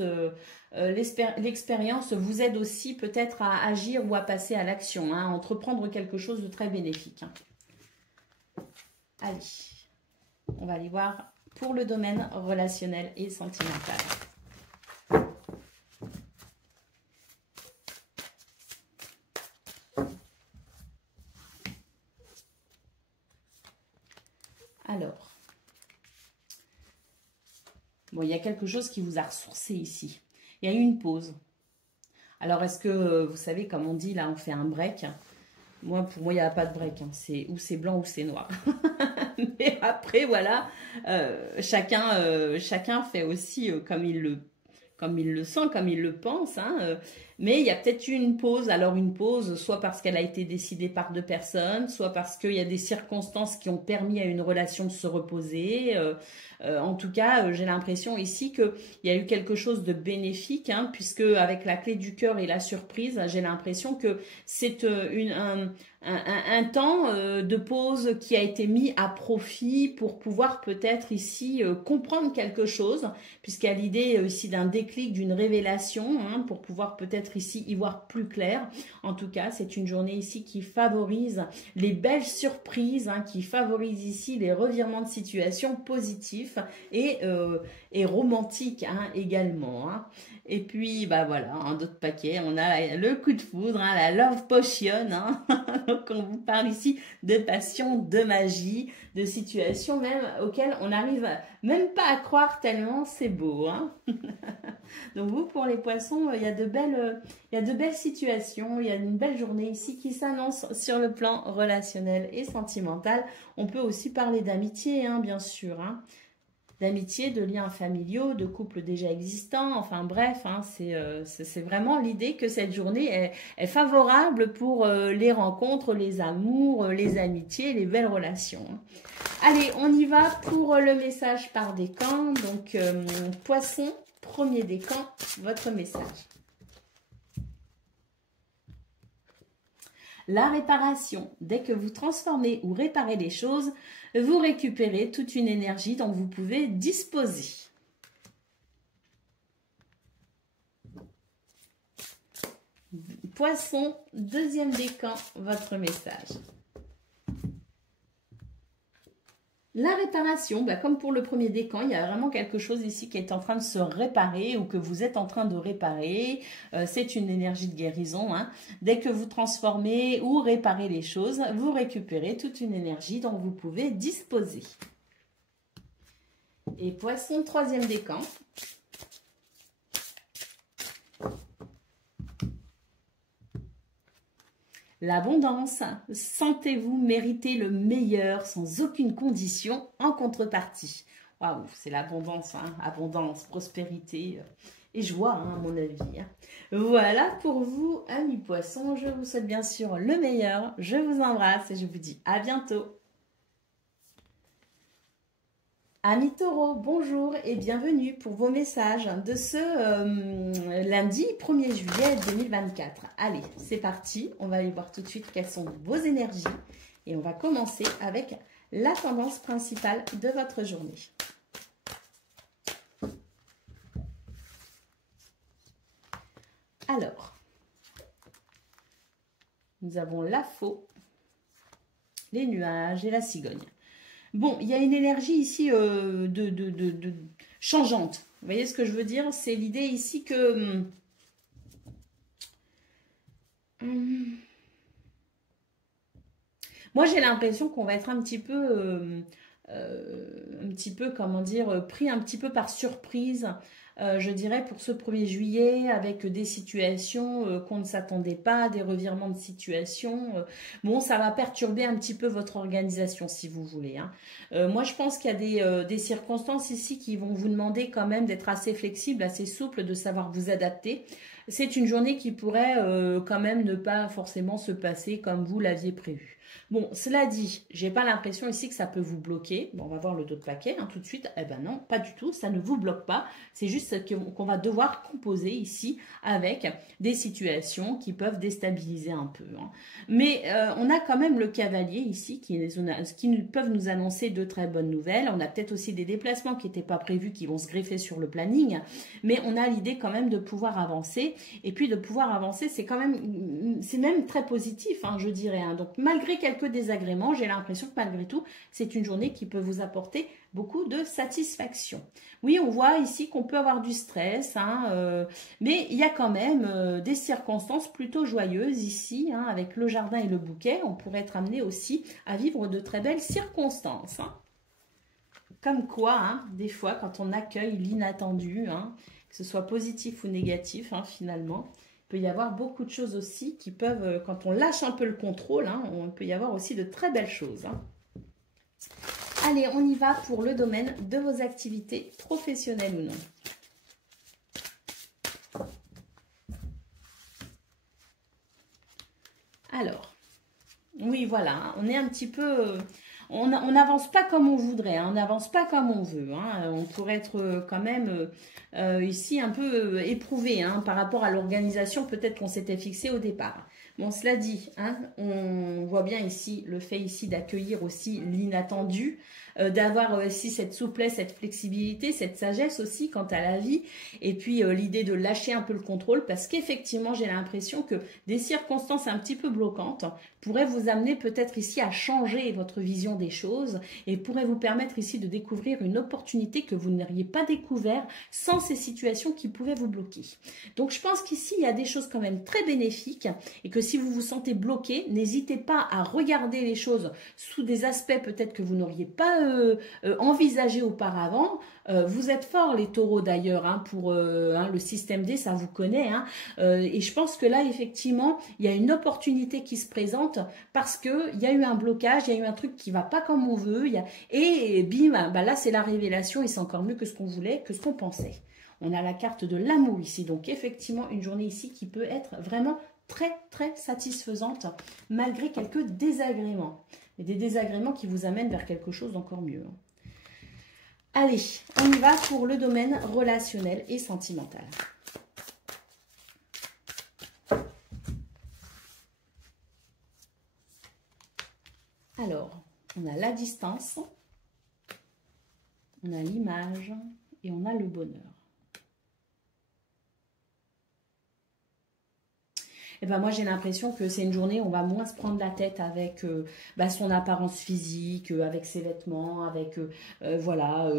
vous aide aussi peut-être à agir ou à passer à l'action, hein, à entreprendre quelque chose de très bénéfique. Hein. Allez, on va aller voir pour le domaine relationnel et sentimental. Alors, bon, il y a quelque chose qui vous a ressourcé ici. Il y a eu une pause. Alors, est-ce que, vous savez, comme on dit, là, on fait un break. Moi, pour moi, il n'y a pas de break. Hein. C'est ou c'est blanc ou c'est noir. Mais après, voilà, chacun fait aussi comme il le sent, comme il le pense. Hein. Mais il y a peut-être eu une pause. Alors une pause, soit parce qu'elle a été décidée par deux personnes, soit parce qu'il y a des circonstances qui ont permis à une relation de se reposer. En tout cas, j'ai l'impression ici qu'il y a eu quelque chose de bénéfique, hein, puisque avec la clé du cœur et la surprise, j'ai l'impression que c'est un temps de pause qui a été mis à profit pour pouvoir peut-être ici comprendre quelque chose, puisqu'il y a l'idée ici d'un déclic, d'une révélation, hein, pour pouvoir peut-être ici y voir plus clair. En tout cas, c'est une journée ici qui favorise les belles surprises, hein, qui favorise ici les revirements de situation positifs et romantiques, hein, également. Hein. Et puis, bah voilà, un autre paquet, on a le coup de foudre, hein, la love potion. Hein. Donc, on vous parle ici de passion, de magie, de situations même auxquelles on n'arrive même pas à croire tellement c'est beau. Hein. Donc, vous, pour les poissons, il y a de belles situations, il y a une belle journée ici qui s'annonce sur le plan relationnel et sentimental. On peut aussi parler d'amitié, hein, bien sûr, hein. D'amitié, de liens familiaux, de couples déjà existants, enfin bref, hein, c'est vraiment l'idée que cette journée est favorable pour les rencontres, les amours, les amitiés, les belles relations. Allez, on y va pour le message par décan. Donc, Poisson, premier décan, votre message. La réparation. Dès que vous transformez ou réparez les choses, vous récupérez toute une énergie dont vous pouvez disposer. Poisson, deuxième décan, votre message. La réparation, bah comme pour le premier décan, il y a vraiment quelque chose ici qui est en train de se réparer ou que vous êtes en train de réparer. C'est une énergie de guérison. Hein. Dès que vous transformez ou réparez les choses, vous récupérez toute une énergie dont vous pouvez disposer. Et Poisson, troisième décan. L'abondance. Sentez-vous mériter le meilleur sans aucune condition en contrepartie. Waouh, c'est l'abondance, hein, abondance, prospérité et joie, hein, à mon avis. Hein. Voilà pour vous, amis poissons. Je vous souhaite bien sûr le meilleur. Je vous embrasse et je vous dis à bientôt. Amis taureaux, bonjour et bienvenue pour vos messages de ce lundi 1er juillet 2024. Allez, c'est parti, on va aller voir tout de suite quelles sont vos énergies et on va commencer avec la tendance principale de votre journée. Alors, nous avons la faux, les nuages et la cigogne. Bon, il y a une énergie ici de changeante. Vous voyez ce que je veux dire? C'est l'idée ici que... moi, j'ai l'impression qu'on va être un petit peu, comment dire, pris un petit peu par surprise. Je dirais pour ce 1er juillet avec des situations qu'on ne s'attendait pas, des revirements de situation. Bon, ça va perturber un petit peu votre organisation si vous voulez. Hein. Moi, je pense qu'il y a des circonstances ici qui vont vous demander quand même d'être assez flexible, assez souple, de savoir vous adapter. C'est une journée qui pourrait quand même ne pas forcément se passer comme vous l'aviez prévu. Bon, cela dit, j'ai pas l'impression ici que ça peut vous bloquer. Bon, on va voir le dos de paquet hein, tout de suite. Eh ben non, pas du tout, ça ne vous bloque pas. C'est juste qu'on va devoir composer ici avec des situations qui peuvent déstabiliser un peu. Hein. Mais on a quand même le cavalier ici qui peuvent nous annoncer de très bonnes nouvelles. On a peut-être aussi des déplacements qui n'étaient pas prévus qui vont se greffer sur le planning. Mais on a l'idée quand même de pouvoir avancer. Et puis de pouvoir avancer, c'est même très positif, hein, je dirais. Hein. Donc malgré quelques désagréments, j'ai l'impression que malgré tout, c'est une journée qui peut vous apporter beaucoup de satisfaction. Oui, on voit ici qu'on peut avoir du stress, hein, mais il y a quand même des circonstances plutôt joyeuses ici, hein, avec le jardin et le bouquet. On pourrait être amené aussi à vivre de très belles circonstances. Hein. Comme quoi, hein, des fois, quand on accueille l'inattendu, hein, que ce soit positif ou négatif, hein, finalement, il peut y avoir beaucoup de choses aussi qui peuvent, quand on lâche un peu le contrôle, hein, on peut y avoir aussi de très belles choses. Hein. Allez, on y va pour le domaine de vos activités professionnelles ou non. Alors, oui, voilà, hein, on est un petit peu... on n'avance pas comme on voudrait, hein, on n'avance pas comme on veut. Hein, on pourrait être quand même ici un peu éprouvé hein, par rapport à l'organisation peut-être qu'on s'était fixé au départ. Bon, cela dit, hein, on voit bien ici le fait ici d'accueillir aussi l'inattendu, d'avoir aussi cette souplesse, cette flexibilité, cette sagesse aussi quant à la vie, et puis l'idée de lâcher un peu le contrôle, parce qu'effectivement, j'ai l'impression que des circonstances un petit peu bloquantes pourraient vous amener peut-être ici à changer votre vision des choses et pourraient vous permettre ici de découvrir une opportunité que vous n'auriez pas découvert sans ces situations qui pouvaient vous bloquer. Donc, je pense qu'ici, il y a des choses quand même très bénéfiques et que si vous vous sentez bloqué, n'hésitez pas à regarder les choses sous des aspects peut-être que vous n'auriez pas envisagé auparavant. Vous êtes forts les taureaux d'ailleurs hein, pour hein, le système D, ça vous connaît. Hein, et je pense que là, effectivement, il y a une opportunité qui se présente parce qu'il y a eu un blocage, il y a eu un truc qui ne va pas comme on veut. Et bim, bah là, c'est la révélation et c'est encore mieux que ce qu'on voulait, que ce qu'on pensait. On a la carte de l'amour ici. Donc, effectivement, une journée ici qui peut être vraiment très, très satisfaisante malgré quelques désagréments. Et des désagréments qui vous amènent vers quelque chose d'encore mieux. Allez, on y va pour le domaine relationnel et sentimental. Alors, on a la distance, on a l'image et on a le bonheur. Et ben moi j'ai l'impression que c'est une journée où on va moins se prendre la tête avec son apparence physique, avec ses vêtements, avec voilà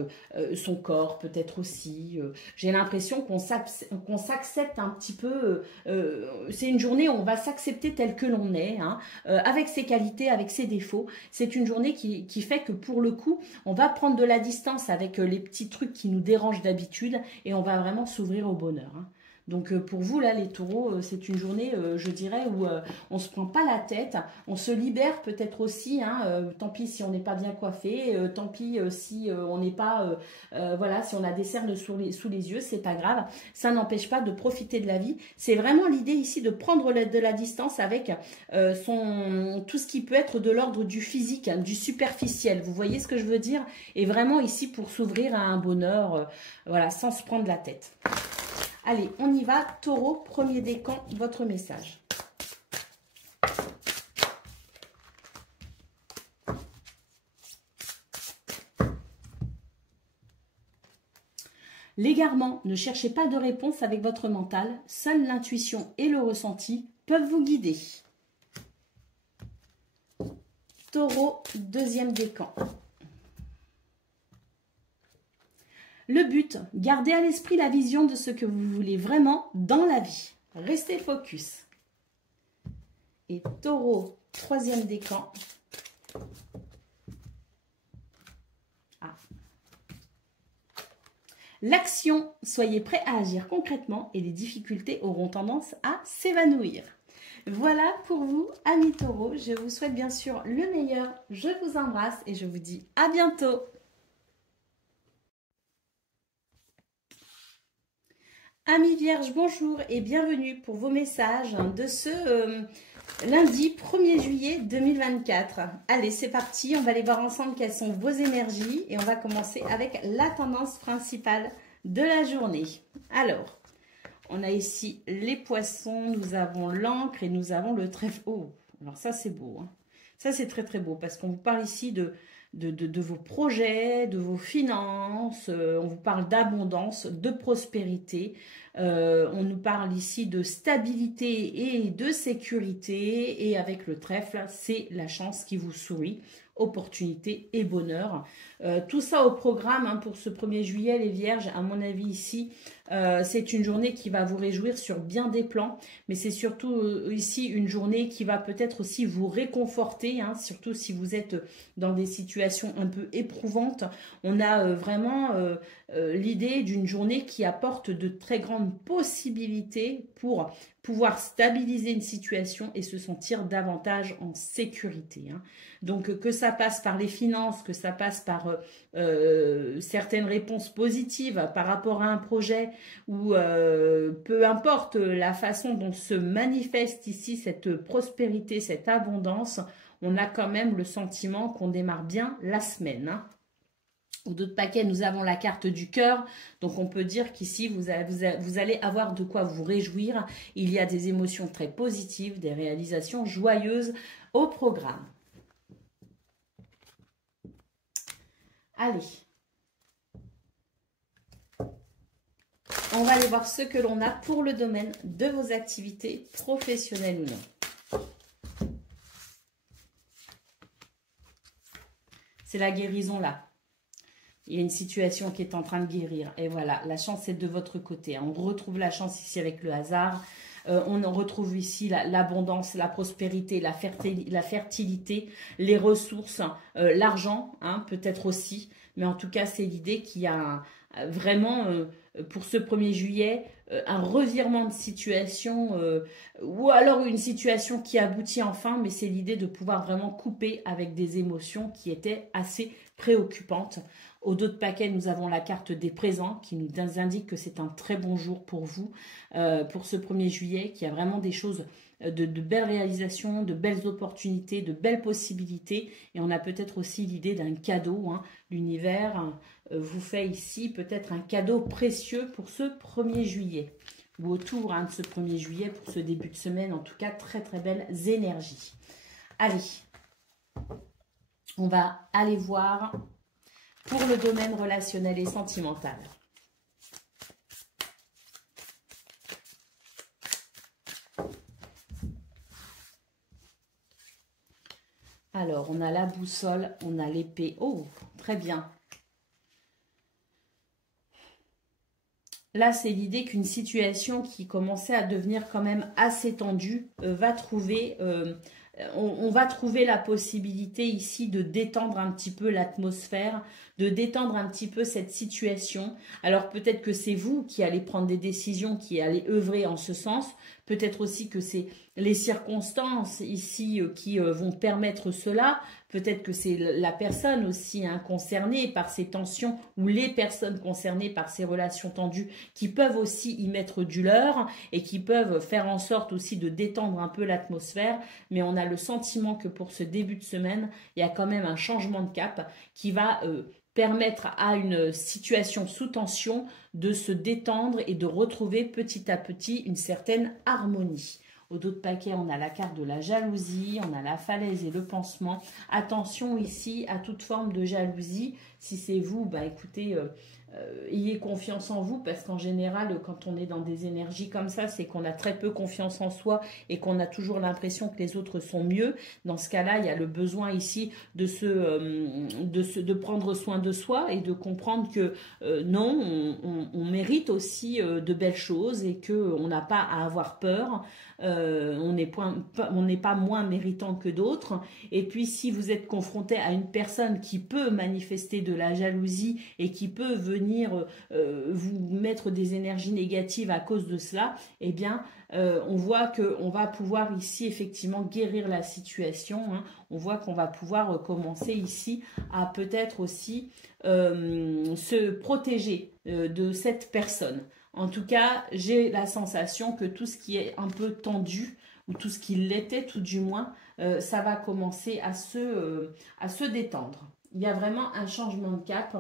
son corps peut-être aussi. J'ai l'impression qu'on s'accepte un petit peu. C'est une journée où on va s'accepter tel que l'on est, hein, avec ses qualités, avec ses défauts. C'est une journée qui fait que pour le coup, on va prendre de la distance avec les petits trucs qui nous dérangent d'habitude et on va vraiment s'ouvrir au bonheur. Hein. Donc pour vous là les taureaux, c'est une journée je dirais où on ne se prend pas la tête, on se libère peut-être aussi, hein, tant pis si on n'est pas bien coiffé, tant pis si on n'est pas, voilà, si on a des cernes sous les yeux, c'est pas grave, ça n'empêche pas de profiter de la vie. C'est vraiment l'idée ici de prendre de la distance avec tout ce qui peut être de l'ordre du physique, hein, du superficiel, vous voyez ce que je veux dire? Et vraiment ici pour s'ouvrir à un bonheur, voilà, sans se prendre la tête. Allez, on y va. Taureau, premier décan, votre message. L'égarement, ne cherchez pas de réponse avec votre mental. Seule l'intuition et le ressenti peuvent vous guider. Taureau, deuxième décan. Le but, gardez à l'esprit la vision de ce que vous voulez vraiment dans la vie. Restez focus. Et Taureau, troisième décan. Ah. L'action, soyez prêts à agir concrètement et les difficultés auront tendance à s'évanouir. Voilà pour vous, amis Taureaux. Je vous souhaite bien sûr le meilleur. Je vous embrasse et je vous dis à bientôt. Amis Vierges, bonjour et bienvenue pour vos messages de ce lundi 1er juillet 2024. Allez, c'est parti, on va aller voir ensemble quelles sont vos énergies et on va commencer avec la tendance principale de la journée. Alors, on a ici les poissons, nous avons l'encre et nous avons le trèfle. Oh, alors ça c'est beau, hein. Ça c'est très très beau parce qu'on vous parle ici de vos projets, de vos finances, on vous parle d'abondance, de prospérité, on nous parle ici de stabilité et de sécurité et avec le trèfle, c'est la chance qui vous sourit, opportunité et bonheur. Tout ça au programme hein, pour ce 1er juillet les Vierges, à mon avis ici, c'est une journée qui va vous réjouir sur bien des plans, mais c'est surtout ici une journée qui va peut-être aussi vous réconforter, hein, surtout si vous êtes dans des situations situation un peu éprouvante. On a vraiment l'idée d'une journée qui apporte de très grandes possibilités pour pouvoir stabiliser une situation et se sentir davantage en sécurité. Hein. Donc que ça passe par les finances, que ça passe par certaines réponses positives par rapport à un projet ou peu importe la façon dont se manifeste ici cette prospérité, cette abondance, on a quand même le sentiment qu'on démarre bien la semaine. Hein. Ou d'autres paquets, nous avons la carte du cœur. Donc, on peut dire qu'ici, vous allez avoir de quoi vous réjouir. Il y a des émotions très positives, des réalisations joyeuses au programme. Allez. On va aller voir ce que l'on a pour le domaine de vos activités professionnelles ou non. C'est la guérison là. Il y a une situation qui est en train de guérir. Et voilà, la chance est de votre côté. On retrouve la chance ici avec le hasard. On retrouve ici l'abondance, la prospérité, la fertilité, les ressources, l'argent, hein, peut-être aussi. Mais en tout cas, c'est l'idée qu'il y a vraiment, pour ce 1er juillet, un revirement de situation ou alors une situation qui aboutit enfin. Mais c'est l'idée de pouvoir vraiment couper avec des émotions qui étaient assez préoccupantes. Au dos de paquet, nous avons la carte des présents qui nous indique que c'est un très bon jour pour vous, pour ce 1er juillet, qu'il y a vraiment des choses, de belles réalisations, de belles opportunités, de belles possibilités. Et on a peut-être aussi l'idée d'un cadeau. Hein. L'univers vous fait ici peut-être un cadeau précieux pour ce 1er juillet. Ou autour de ce 1er juillet, pour ce début de semaine. En tout cas, très très belles énergies. Allez, on va aller voir pour le domaine relationnel et sentimental. Alors, on a la boussole, on a l'épée. Oh, très bien. Là, c'est l'idée qu'une situation qui commençait à devenir quand même assez tendue va trouver... on va trouver la possibilité ici de détendre un petit peu l'atmosphère, de détendre un petit peu cette situation. Alors peut-être que c'est vous qui allez prendre des décisions, qui allez œuvrer en ce sens. Peut-être aussi que c'est les circonstances ici qui vont permettre cela. Peut-être que c'est la personne aussi hein, concernée par ces tensions ou les personnes concernées par ces relations tendues qui peuvent aussi y mettre du leur et qui peuvent faire en sorte aussi de détendre un peu l'atmosphère. Mais on a le sentiment que pour ce début de semaine, il y a quand même un changement de cap qui va permettre à une situation sous tension de se détendre et de retrouver petit à petit une certaine harmonie. Au dos de paquet, on a la carte de la jalousie, on a la falaise et le pansement. Attention ici à toute forme de jalousie. Si c'est vous, bah écoutez, ayez confiance en vous parce qu'en général, quand on est dans des énergies comme ça, c'est qu'on a très peu confiance en soi et qu'on a toujours l'impression que les autres sont mieux. Dans ce cas-là, il y a le besoin ici de prendre soin de soi et de comprendre que non, on mérite aussi de belles choses et qu'on n'a pas à avoir peur. On n'est pas moins méritant que d'autres. Et puis, si vous êtes confronté à une personne qui peut manifester de la jalousie et qui peut venir vous mettre des énergies négatives à cause de cela, eh bien, on voit qu'on va pouvoir ici effectivement guérir la situation. Hein. On voit qu'on va pouvoir commencer ici à peut-être aussi se protéger de cette personne. En tout cas, j'ai la sensation que tout ce qui est un peu tendu, ou tout ce qui l'était tout du moins, ça va commencer à se détendre. Il y a vraiment un changement de cap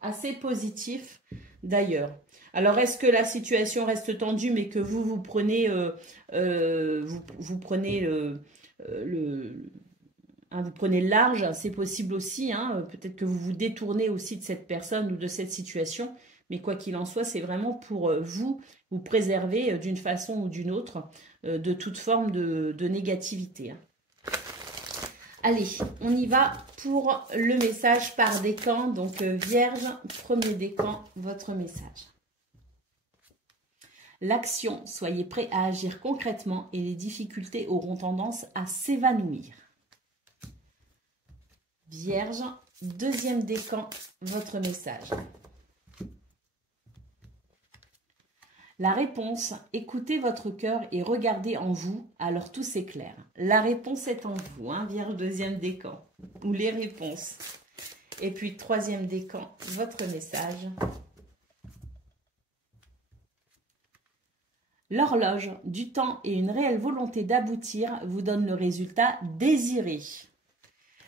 assez positif d'ailleurs. Alors, est-ce que la situation reste tendue, mais que vous prenez, vous prenez vous prenez le large, c'est possible aussi. Hein, peut-être que vous vous détournez aussi de cette personne ou de cette situation. Mais quoi qu'il en soit, c'est vraiment pour vous préserver d'une façon ou d'une autre de toute forme de négativité. Hein. Allez, on y va pour le message par décan. Donc, Vierge, premier décan, votre message. L'action, soyez prêts à agir concrètement et les difficultés auront tendance à s'évanouir. Vierge, deuxième décan, votre message. La réponse, écoutez votre cœur et regardez en vous, alors tout s'éclaire. La réponse est en vous, hein, Vierge, deuxième décan, ou les réponses. Et puis, troisième décan, votre message. L'horloge du temps et une réelle volonté d'aboutir vous donnent le résultat désiré.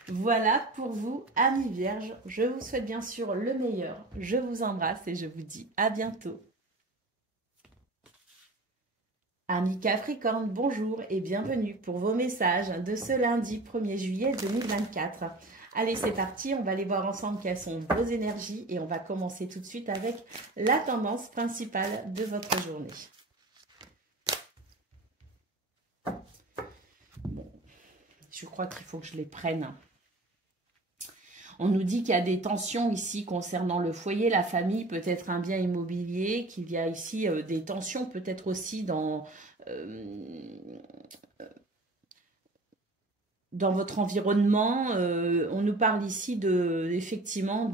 Voilà pour vous, amis Vierges. Je vous souhaite bien sûr le meilleur. Je vous embrasse et je vous dis à bientôt. Amis Capricorne, bonjour et bienvenue pour vos messages de ce lundi 1er juillet 2024. Allez, c'est parti, on va aller voir ensemble quelles sont vos énergies et on va commencer tout de suite avec la tendance principale de votre journée. Bon, je crois qu'il faut que je les prenne. On nous dit qu'il y a des tensions ici concernant le foyer, la famille, peut-être un bien immobilier, qu'il y a ici des tensions peut-être aussi dans votre environnement. On nous parle ici effectivement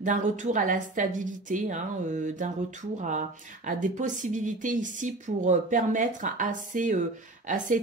d'un retour à la stabilité, hein, d'un retour à des possibilités ici pour permettre à ces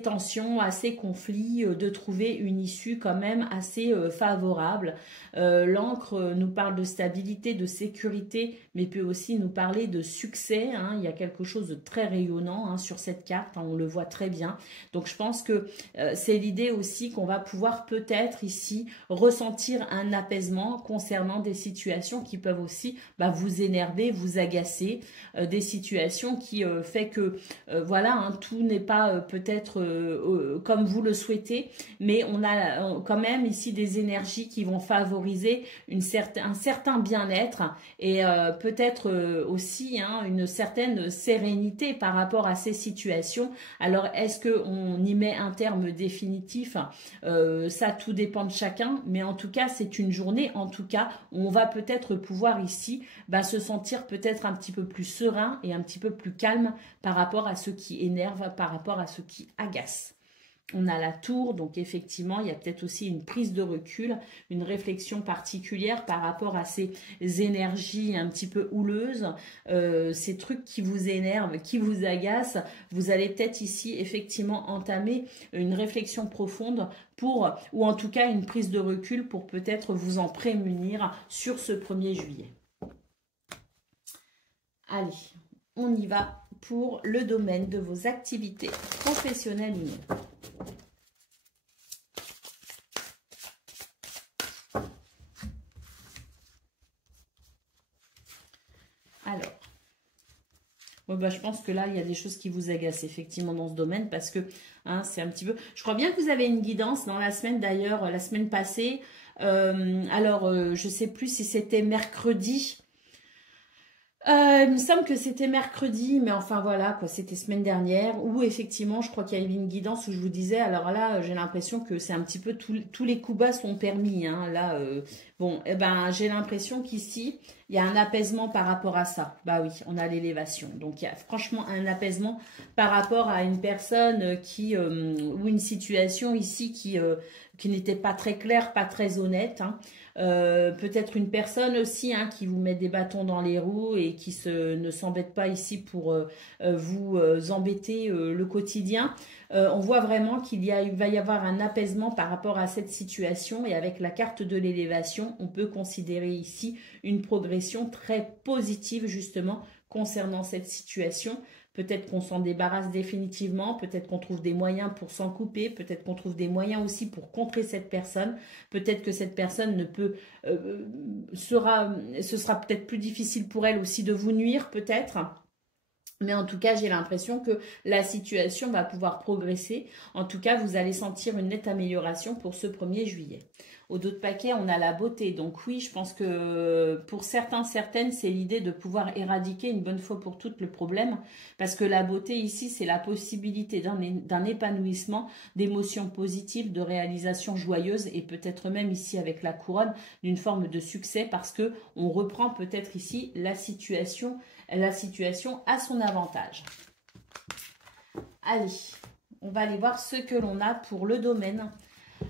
tensions, à ces conflits, de trouver une issue quand même assez favorable. L'encre nous parle de stabilité, de sécurité, mais peut aussi nous parler de succès, hein. Il y a quelque chose de très rayonnant, hein, sur cette carte, hein, on le voit très bien. Donc je pense que c'est l'idée aussi qu'on va pouvoir peut-être ici ressentir un apaisement concernant des situations qui peuvent aussi vous énerver, vous agacer, des situations qui fait que voilà, hein, tout n'est pas peut-être comme vous le souhaitez, mais on a quand même ici des énergies qui vont favoriser un certain bien-être et peut-être aussi, hein, une certaine sérénité par rapport à ces situations. Alors est-ce qu'on y met un terme définitif? Ça, tout dépend de chacun, mais en tout cas c'est une journée en tout cas où on va peut-être pouvoir ici se sentir peut-être un petit peu plus serein et un petit peu plus calme par rapport à ce qui énerve, par rapport à ce qui agace. On a la tour, donc effectivement, il y a peut-être aussi une prise de recul, une réflexion particulière par rapport à ces énergies un petit peu houleuses, ces trucs qui vous énervent, qui vous agacent. Vous allez peut-être ici effectivement entamer une réflexion profonde ou en tout cas une prise de recul pour peut-être vous en prémunir sur ce 1er juillet. Allez, on y va pour le domaine de vos activités professionnelles ou non. Alors, je pense que là, il y a des choses qui vous agacent effectivement dans ce domaine parce que hein, c'est un petit peu... Je crois bien que vous avez une guidance dans la semaine d'ailleurs, la semaine passée. Je ne sais plus si c'était mercredi. Il me semble que c'était mercredi, mais enfin voilà, quoi, c'était semaine dernière, où effectivement, je crois qu'il y avait une guidance où je vous disais, alors là, j'ai l'impression que c'est un petit peu tous les coups bas sont permis, hein, là, j'ai l'impression qu'ici, il y a un apaisement par rapport à ça. Bah oui, on a l'élévation, donc il y a franchement un apaisement par rapport à une personne ou une situation ici qui n'était pas très claire, pas très honnête, hein. Peut-être une personne aussi, hein, qui vous met des bâtons dans les roues et qui ne s'embête pas ici pour vous embêter le quotidien. On voit vraiment va y avoir un apaisement par rapport à cette situation et avec la carte de l'élévation, on peut considérer ici une progression très positive justement concernant cette situation. Peut-être qu'on s'en débarrasse définitivement, peut-être qu'on trouve des moyens pour s'en couper, peut-être qu'on trouve des moyens aussi pour contrer cette personne, peut-être que cette personne ne peut, ce sera peut-être plus difficile pour elle aussi de vous nuire peut-être. Mais en tout cas, j'ai l'impression que la situation va pouvoir progresser. En tout cas, vous allez sentir une nette amélioration pour ce 1er juillet. Au dos de paquet, on a la beauté. Donc oui, je pense que pour certaines, c'est l'idée de pouvoir éradiquer une bonne fois pour toutes le problème. Parce que la beauté ici, c'est la possibilité d'un épanouissement, d'émotions positives, de réalisations joyeuses et peut-être même ici avec la couronne, d'une forme de succès parce que on reprend peut-être ici la situation à son avantage. Allez, on va aller voir ce que l'on a pour le domaine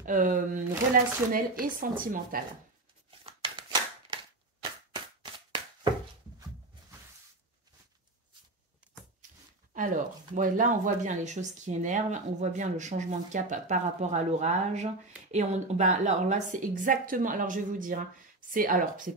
relationnel et sentimental. Alors, ouais, là, on voit bien les choses qui énervent. On voit bien le changement de cap par rapport à l'orage. Et alors là, c'est exactement... Alors, je vais vous dire, hein, c'est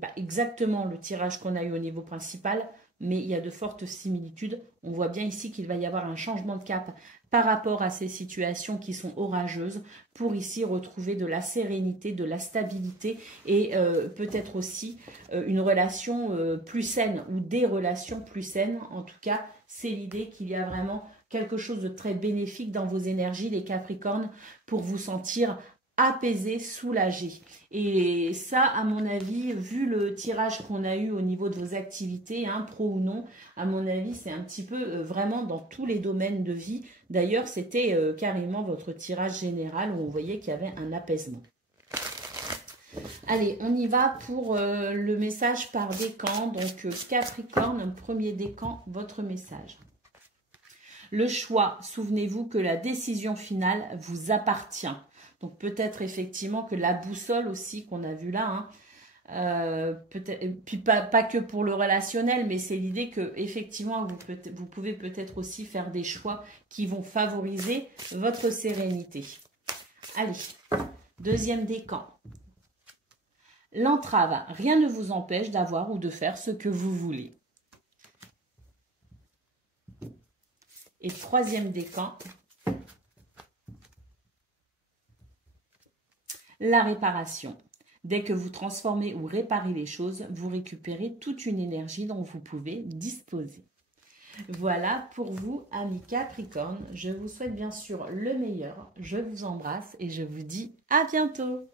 pas exactement le tirage qu'on a eu au niveau principal, mais il y a de fortes similitudes. On voit bien ici qu'il va y avoir un changement de cap par rapport à ces situations qui sont orageuses pour ici retrouver de la sérénité, de la stabilité et peut-être aussi une relation plus saine ou des relations plus saines. En tout cas, c'est l'idée qu'il y a vraiment quelque chose de très bénéfique dans vos énergies, les Capricornes, pour vous sentir apaisé, soulagé. Et ça, à mon avis, vu le tirage qu'on a eu au niveau de vos activités, hein, pro ou non, à mon avis, c'est un petit peu vraiment dans tous les domaines de vie. D'ailleurs, c'était carrément votre tirage général où on voyait qu'il y avait un apaisement. Allez, on y va pour le message par décan. Donc, Capricorne, premier décan, votre message. Le choix, souvenez-vous que la décision finale vous appartient. Donc, peut-être effectivement que la boussole aussi qu'on a vue là, hein, puis pas que pour le relationnel, mais c'est l'idée que effectivement vous pouvez peut-être aussi faire des choix qui vont favoriser votre sérénité. Allez, deuxième décan. L'entrave, rien ne vous empêche d'avoir ou de faire ce que vous voulez. Et troisième décan, la réparation. Dès que vous transformez ou réparez les choses, vous récupérez toute une énergie dont vous pouvez disposer. Voilà pour vous, amis Capricorne. Je vous souhaite bien sûr le meilleur. Je vous embrasse et je vous dis à bientôt.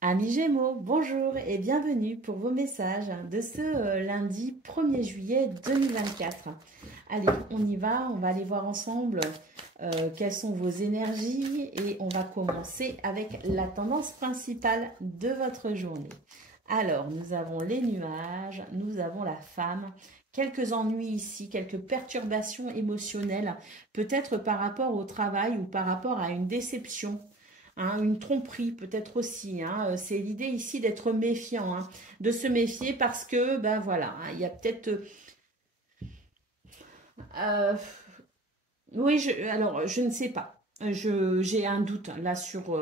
Amis Gémeaux, bonjour et bienvenue pour vos messages de ce lundi 1er juillet 2024. Allez, on y va, on va aller voir ensemble quelles sont vos énergies et on va commencer avec la tendance principale de votre journée. Alors, nous avons les nuages, nous avons la femme, quelques ennuis ici, quelques perturbations émotionnelles, peut-être par rapport au travail ou par rapport à une déception. Hein, une tromperie peut-être aussi, hein. C'est l'idée ici d'être méfiant, hein, de se méfier parce que, ben voilà, hein, il y a peut-être... oui, alors je ne sais pas, j'ai un doute là sur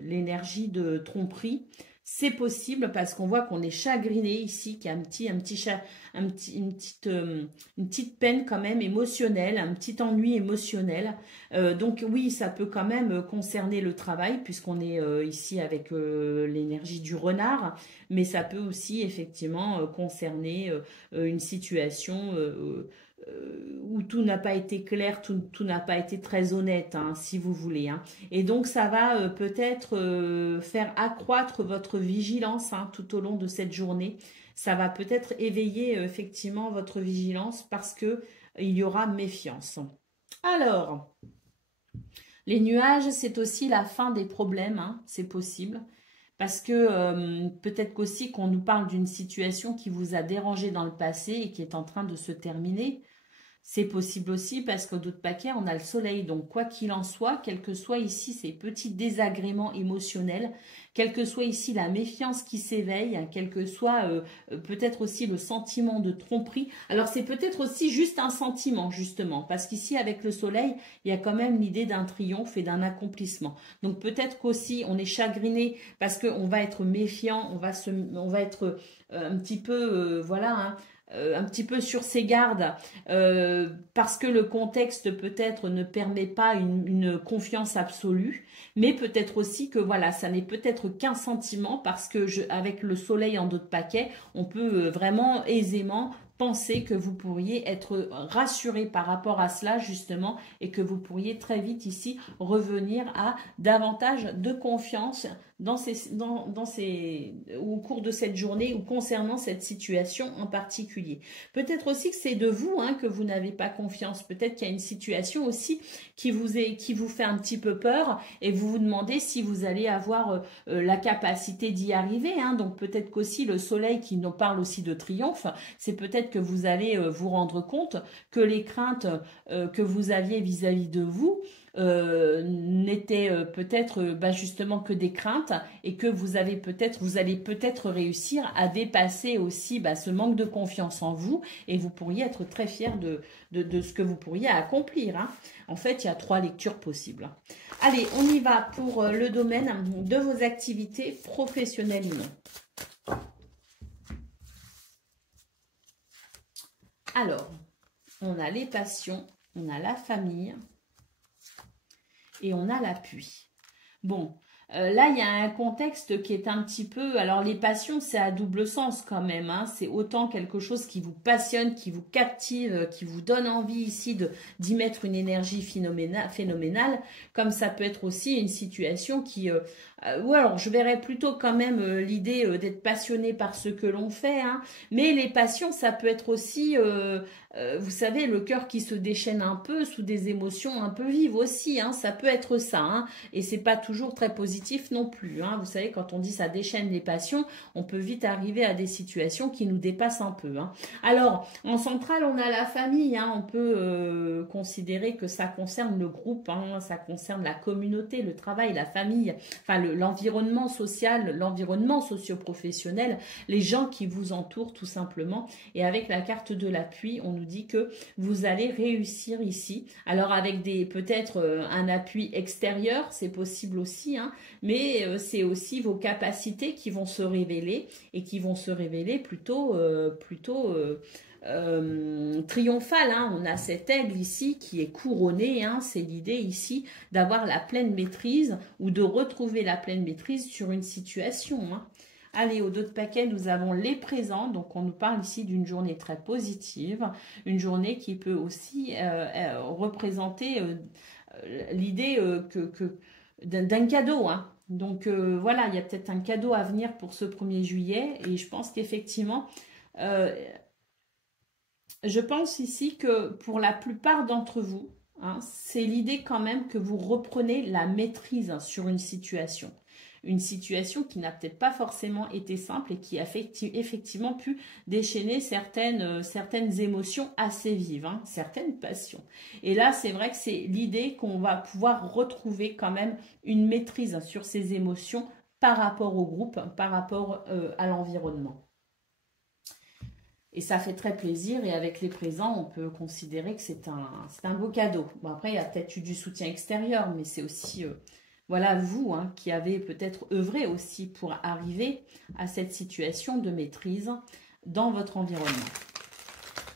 l'énergie de tromperie. C'est possible parce qu'on voit qu'on est chagriné ici, qu'il y a une petite peine quand même émotionnelle, un petit ennui émotionnel. Donc oui, ça peut quand même concerner le travail puisqu'on est ici avec l'énergie du renard, mais ça peut aussi effectivement concerner une situation où tout n'a pas été clair, tout n'a pas été très honnête, hein, si vous voulez. Hein. Et donc, ça va peut-être faire accroître votre vigilance hein, tout au long de cette journée. Ça va peut-être éveiller effectivement votre vigilance parce que il y aura méfiance. Alors, les nuages, c'est aussi la fin des problèmes, hein, c'est possible. Parce que peut-être qu'aussi qu'on nous parle d'une situation qui vous a dérangé dans le passé et qui est en train de se terminer. C'est possible aussi parce qu'au d'autres paquets, on a le soleil. Donc, quoi qu'il en soit, quel que soit ici ces petits désagréments émotionnels, quelle que soit ici la méfiance qui s'éveille, hein, quel que soit peut-être aussi le sentiment de tromperie. Alors, c'est peut-être aussi juste un sentiment, justement, parce qu'ici, avec le soleil, il y a quand même l'idée d'un triomphe et d'un accomplissement. Donc, peut-être qu'aussi, on est chagriné parce qu'on va être méfiant, on va être un petit peu, voilà, hein, un petit peu sur ses gardes parce que le contexte peut-être ne permet pas une confiance absolue, mais peut-être aussi que voilà, ça n'est peut-être qu'un sentiment parce que avec le soleil en dos de paquet, on peut vraiment aisément penser que vous pourriez être rassuré par rapport à cela justement et que vous pourriez très vite ici revenir à davantage de confiance au cours de cette journée ou concernant cette situation en particulier. Peut-être aussi que c'est de vous hein, que vous n'avez pas confiance. Peut-être qu'il y a une situation aussi qui vous fait un petit peu peur et vous vous demandez si vous allez avoir la capacité d'y arriver. Hein. Donc peut-être qu'aussi le soleil qui nous parle aussi de triomphe, c'est peut-être peut-être que vous allez vous rendre compte que les craintes que vous aviez vis-à-vis de vous n'étaient peut-être justement que des craintes et que vous allez peut-être réussir à dépasser aussi ce manque de confiance en vous et vous pourriez être très fier de ce que vous pourriez accomplir. Hein. En fait, il y a 3 lectures possibles. Allez, on y va pour le domaine de vos activités professionnelles ou non. Alors, on a les passions, on a la famille et on a l'appui. Bon, là, il y a un contexte qui est un petit peu... Alors, les passions, c'est à double sens quand même. Hein. C'est autant quelque chose qui vous passionne, qui vous captive, qui vous donne envie ici d'y mettre une énergie phénoménale, comme ça peut être aussi une situation qui... ou alors, je verrais plutôt quand même l'idée d'être passionné par ce que l'on fait. Hein. Mais les passions, ça peut être aussi... vous savez, le cœur qui se déchaîne un peu sous des émotions un peu vives aussi, hein, ça peut être ça, hein, et c'est pas toujours très positif non plus. Hein. Vous savez, quand on dit ça déchaîne les passions, on peut vite arriver à des situations qui nous dépassent un peu. Hein. Alors, en centrale, on a la famille, hein, on peut considérer que ça concerne le groupe, hein, ça concerne la communauté, le travail, la famille, enfin l'environnement social, l'environnement socio-professionnel, les gens qui vous entourent tout simplement, et avec la carte de l'appui, on nous dit que vous allez réussir ici. Alors avec peut-être un appui extérieur, c'est possible aussi, hein, mais c'est aussi vos capacités qui vont se révéler et qui vont se révéler plutôt triomphale. Hein. On a cet aigle ici qui est couronné. Hein. C'est l'idée ici d'avoir la pleine maîtrise ou de retrouver la pleine maîtrise sur une situation. Hein. Allez, au dos de paquet, nous avons les présents. Donc, on nous parle ici d'une journée très positive. Une journée qui peut aussi représenter l'idée d'un cadeau. Hein. Donc, voilà, il y a peut-être un cadeau à venir pour ce 1er juillet. Et je pense qu'effectivement, je pense ici que pour la plupart d'entre vous, hein, c'est l'idée quand même que vous reprenez la maîtrise sur une situation. Une situation qui n'a peut-être pas forcément été simple et qui a effectivement pu déchaîner certaines émotions assez vives, hein, certaines passions. Et là, c'est vrai que c'est l'idée qu'on va pouvoir retrouver quand même une maîtrise sur ces émotions par rapport au groupe, par rapport à l'environnement. Et ça fait très plaisir et avec les présents, on peut considérer que c'est un beau cadeau. Bon, après, il y a peut-être eu du soutien extérieur, mais c'est aussi... voilà, vous hein, qui avez peut-être œuvré aussi pour arriver à cette situation de maîtrise dans votre environnement.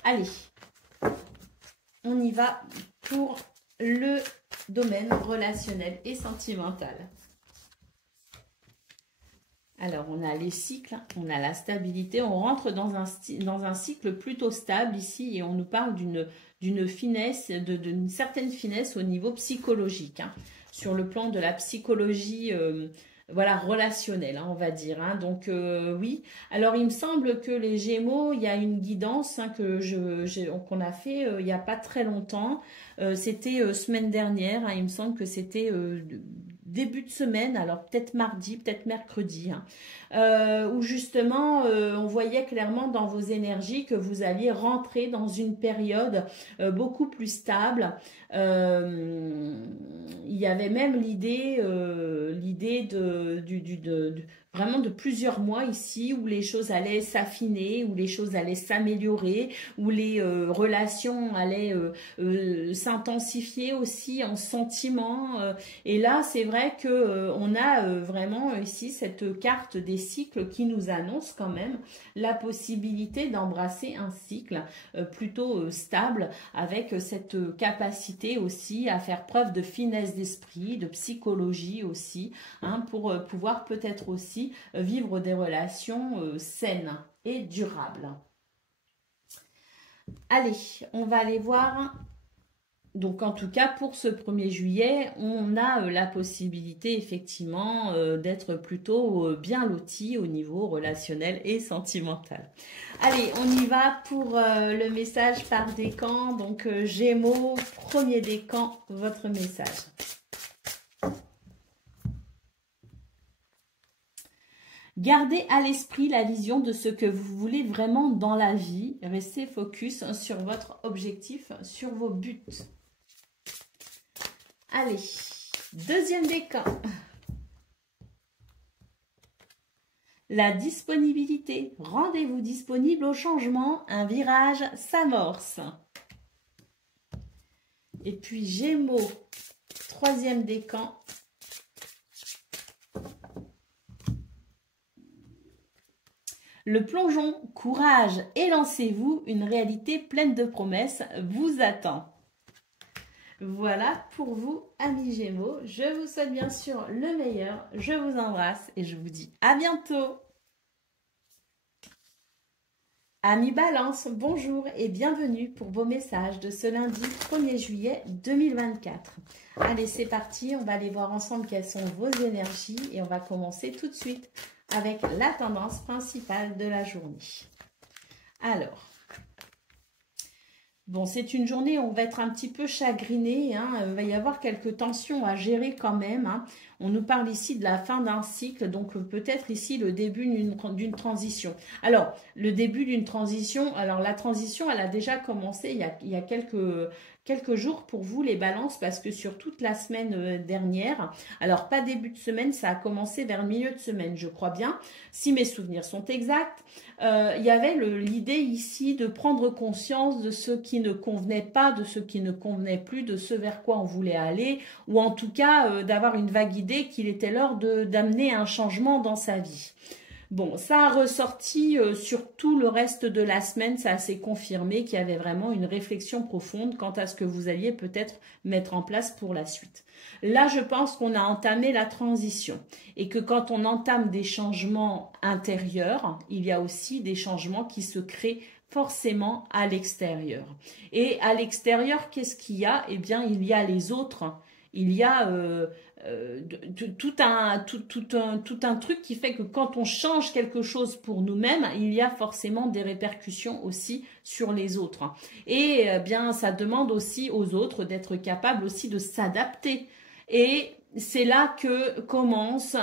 Allez, on y va pour le domaine relationnel et sentimental. Alors, on a les cycles, on a la stabilité, on rentre dans un cycle plutôt stable ici et on nous parle d'une finesse, d'une certaine finesse au niveau psychologique, hein, sur le plan de la psychologie voilà, relationnelle, hein, on va dire. Hein. Donc, oui. Alors, il me semble que les Gémeaux, il y a une guidance hein, qu'on a fait il n'y a pas très longtemps. C'était semaine dernière, hein, il me semble que c'était... début de semaine, alors peut-être mardi, peut-être mercredi, hein, où justement on voyait clairement dans vos énergies que vous alliez rentrer dans une période beaucoup plus stable. Il y avait même l'idée vraiment de plusieurs mois ici où les choses allaient s'affiner, où les choses allaient s'améliorer, où les relations allaient s'intensifier aussi en sentiments. Et là, c'est vrai que on a vraiment ici cette carte des cycles qui nous annonce quand même la possibilité d'embrasser un cycle plutôt stable avec cette capacité aussi à faire preuve de finesse d'esprit, de psychologie aussi, hein, pour pouvoir peut-être aussi vivre des relations saines et durables. Allez, on va aller voir. Donc, en tout cas, pour ce 1er juillet, on a la possibilité, effectivement, d'être plutôt bien loti au niveau relationnel et sentimental. Allez, on y va pour le message par décan. Donc, Gémeaux, 1er décan, votre message. Gardez à l'esprit la vision de ce que vous voulez vraiment dans la vie. Restez focus sur votre objectif, sur vos buts. Allez, deuxième décan. La disponibilité. Rendez-vous disponible au changement. Un virage s'amorce. Et puis Gémeaux, troisième décan. Le plongeon, courage et lancez-vous, une réalité pleine de promesses vous attend. Voilà pour vous, amis Gémeaux. Je vous souhaite bien sûr le meilleur. Je vous embrasse et je vous dis à bientôt. Amis Balance, bonjour et bienvenue pour vos messages de ce lundi 1er juillet 2024. Allez, c'est parti. On va aller voir ensemble quelles sont vos énergies et on va commencer tout de suite avec la tendance principale de la journée. Alors, bon, c'est une journée où on va être un petit peu chagriné, hein. Il va y avoir quelques tensions à gérer quand même, hein. On nous parle ici de la fin d'un cycle, donc peut-être ici le début d'une transition. Alors, le début d'une transition, alors la transition, elle a déjà commencé il y a quelques jours pour vous les balances, parce que sur toute la semaine dernière, alors pas début de semaine, ça a commencé vers le milieu de semaine, je crois bien, si mes souvenirs sont exacts. Il y avait l'idée ici de prendre conscience de ce qui ne convenait pas, de ce qui ne convenait plus, de ce vers quoi on voulait aller, ou en tout cas d'avoir une vague idée qu'il était l'heure d'amener un changement dans sa vie. Bon, ça a ressorti sur tout le reste de la semaine, ça s'est confirmé qu'il y avait vraiment une réflexion profonde quant à ce que vous alliez peut-être mettre en place pour la suite. Là, je pense qu'on a entamé la transition et que quand on entame des changements intérieurs, il y a aussi des changements qui se créent forcément à l'extérieur. Et à l'extérieur, qu'est-ce qu'il y a? Eh bien, il y a les autres. Il y a tout un truc qui fait que quand on change quelque chose pour nous-mêmes, il y a forcément des répercussions aussi sur les autres. Et bien, ça demande aussi aux autres d'être capables aussi de s'adapter. Et c'est là que commence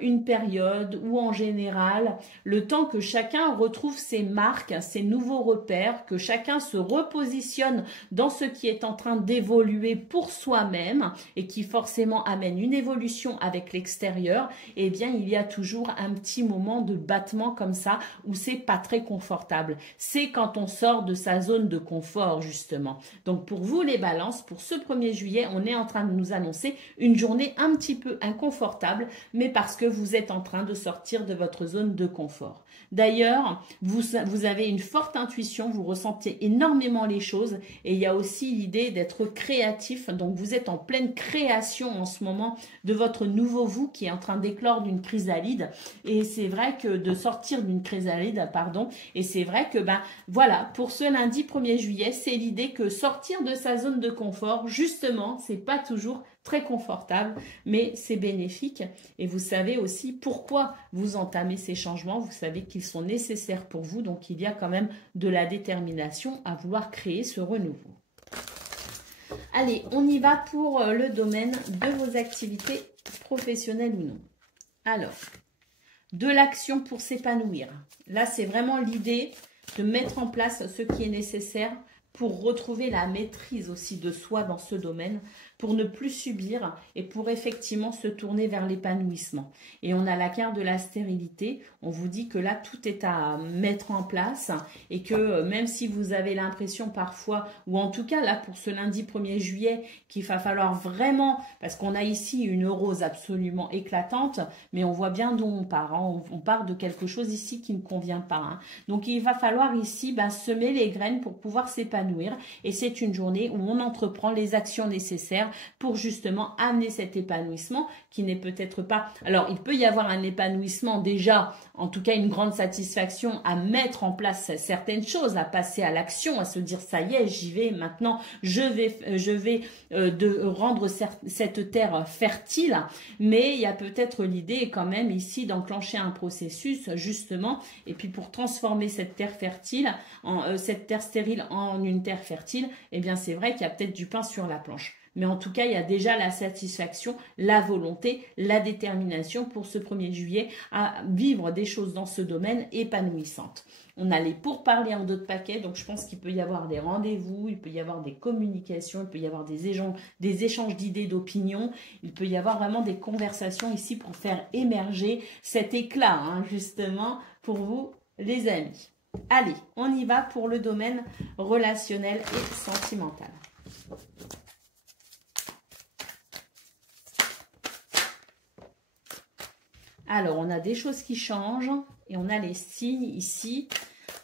une période où en général, le temps que chacun retrouve ses marques, ses nouveaux repères, que chacun se repositionne dans ce qui est en train d'évoluer pour soi-même et qui forcément amène une évolution avec l'extérieur, eh bien il y a toujours un petit moment de battement comme ça où c'est pas très confortable. C'est quand on sort de sa zone de confort justement. Donc pour vous les balances, pour ce 1er juillet, on est en train de nous annoncer une journée un petit peu inconfortable, mais parce que vous êtes en train de sortir de votre zone de confort. D'ailleurs, vous avez une forte intuition, vous ressentez énormément les choses et il y a aussi l'idée d'être créatif. Donc, vous êtes en pleine création en ce moment de votre nouveau vous qui est en train d'éclore d'une chrysalide. Et c'est vrai que de sortir d'une chrysalide, pardon, et c'est vrai que, ben voilà, pour ce lundi 1er juillet, c'est l'idée que sortir de sa zone de confort, justement, c'est pas toujours très confortable, mais c'est bénéfique et vous savez aussi pourquoi vous entamez ces changements, vous savez qu'ils sont nécessaires pour vous, donc il y a quand même de la détermination à vouloir créer ce renouveau. Allez, on y va pour le domaine de vos activités professionnelles ou non. Alors, de l'action pour s'épanouir. Là, c'est vraiment l'idée de mettre en place ce qui est nécessaire pour retrouver la maîtrise aussi de soi dans ce domaine, pour ne plus subir et pour effectivement se tourner vers l'épanouissement. Et on a la carte de la stérilité. On vous dit que là, tout est à mettre en place et que même si vous avez l'impression parfois, ou en tout cas là pour ce lundi 1er juillet, qu'il va falloir vraiment, parce qu'on a ici une rose absolument éclatante, mais on voit bien d'où on part. Hein. On part de quelque chose ici qui ne convient pas. Hein. Donc il va falloir ici semer les graines pour pouvoir s'épanouir. Et c'est une journée où on entreprend les actions nécessaires pour justement amener cet épanouissement qui n'est peut-être pas... Alors, il peut y avoir un épanouissement déjà, en tout cas une grande satisfaction à mettre en place certaines choses, à passer à l'action, à se dire ça y est, j'y vais maintenant, je vais rendre cette terre fertile, mais il y a peut-être l'idée quand même ici d'enclencher un processus justement, et puis pour transformer cette terre fertile, cette terre stérile en une terre fertile, eh bien c'est vrai qu'il y a peut-être du pain sur la planche. Mais en tout cas, il y a déjà la satisfaction, la volonté, la détermination pour ce 1er juillet à vivre des choses dans ce domaine épanouissantes. On a les pourparlers en d'autres paquets, donc je pense qu'il peut y avoir des rendez-vous, il peut y avoir des communications, il peut y avoir des échanges d'idées, d'opinions, il peut y avoir vraiment des conversations ici pour faire émerger cet éclat, hein, justement, pour vous, les amis. Allez, on y va pour le domaine relationnel et sentimental. Alors, on a des choses qui changent et on a les signes ici.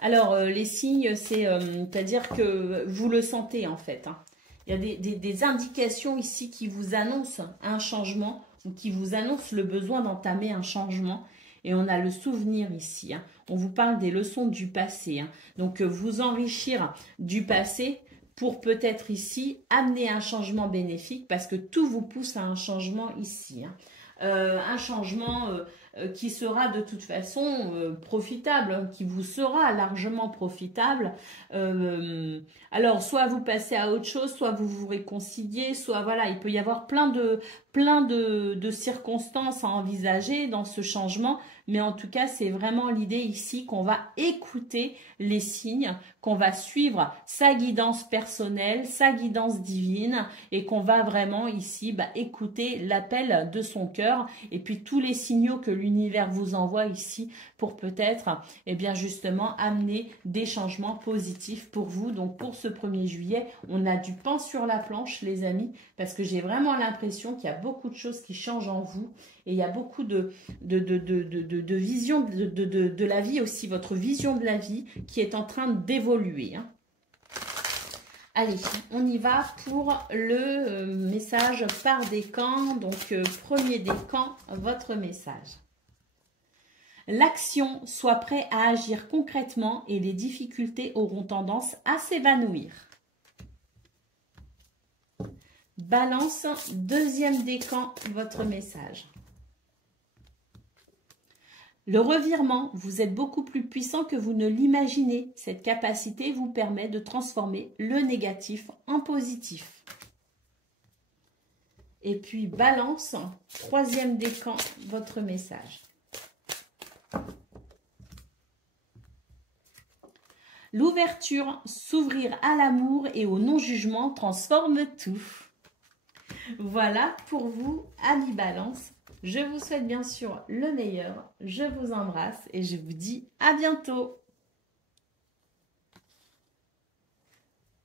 Alors, les signes, c'est-à-dire que vous le sentez en fait. Hein. Il y a des indications ici qui vous annoncent un changement ou qui vous annoncent le besoin d'entamer un changement. Et on a le souvenir ici. Hein. On vous parle des leçons du passé. Hein. Donc, vous enrichir du passé pour peut-être ici amener un changement bénéfique parce que tout vous pousse à un changement ici. Hein. Un changement qui sera de toute façon profitable, qui vous sera largement profitable. Alors, soit vous passez à autre chose, soit vous vous réconciliez, soit voilà, il peut y avoir plein de circonstances à envisager dans ce changement. Mais en tout cas, c'est vraiment l'idée ici qu'on va écouter les signes, qu'on va suivre sa guidance personnelle, sa guidance divine et qu'on va vraiment ici écouter l'appel de son cœur et puis tous les signaux que l'univers vous envoie ici pour peut-être, bien justement, amener des changements positifs pour vous. Donc, pour ce 1er juillet, on a du pain sur la planche, les amis, parce que j'ai vraiment l'impression qu'il y a beaucoup de choses qui changent en vous. Et il y a beaucoup de vision de la vie aussi, votre vision de la vie qui est en train d'évoluer. Hein. Allez, on y va pour le message par décan. Donc, premier décan, votre message. L'action, soit prêt à agir concrètement et les difficultés auront tendance à s'évanouir. Balance, deuxième décan, votre message. Le revirement, vous êtes beaucoup plus puissant que vous ne l'imaginez. Cette capacité vous permet de transformer le négatif en positif. Et puis, balance, troisième décan, votre message. L'ouverture, s'ouvrir à l'amour et au non-jugement transforme tout. Voilà pour vous, amis Balance. Je vous souhaite bien sûr le meilleur. Je vous embrasse et je vous dis à bientôt.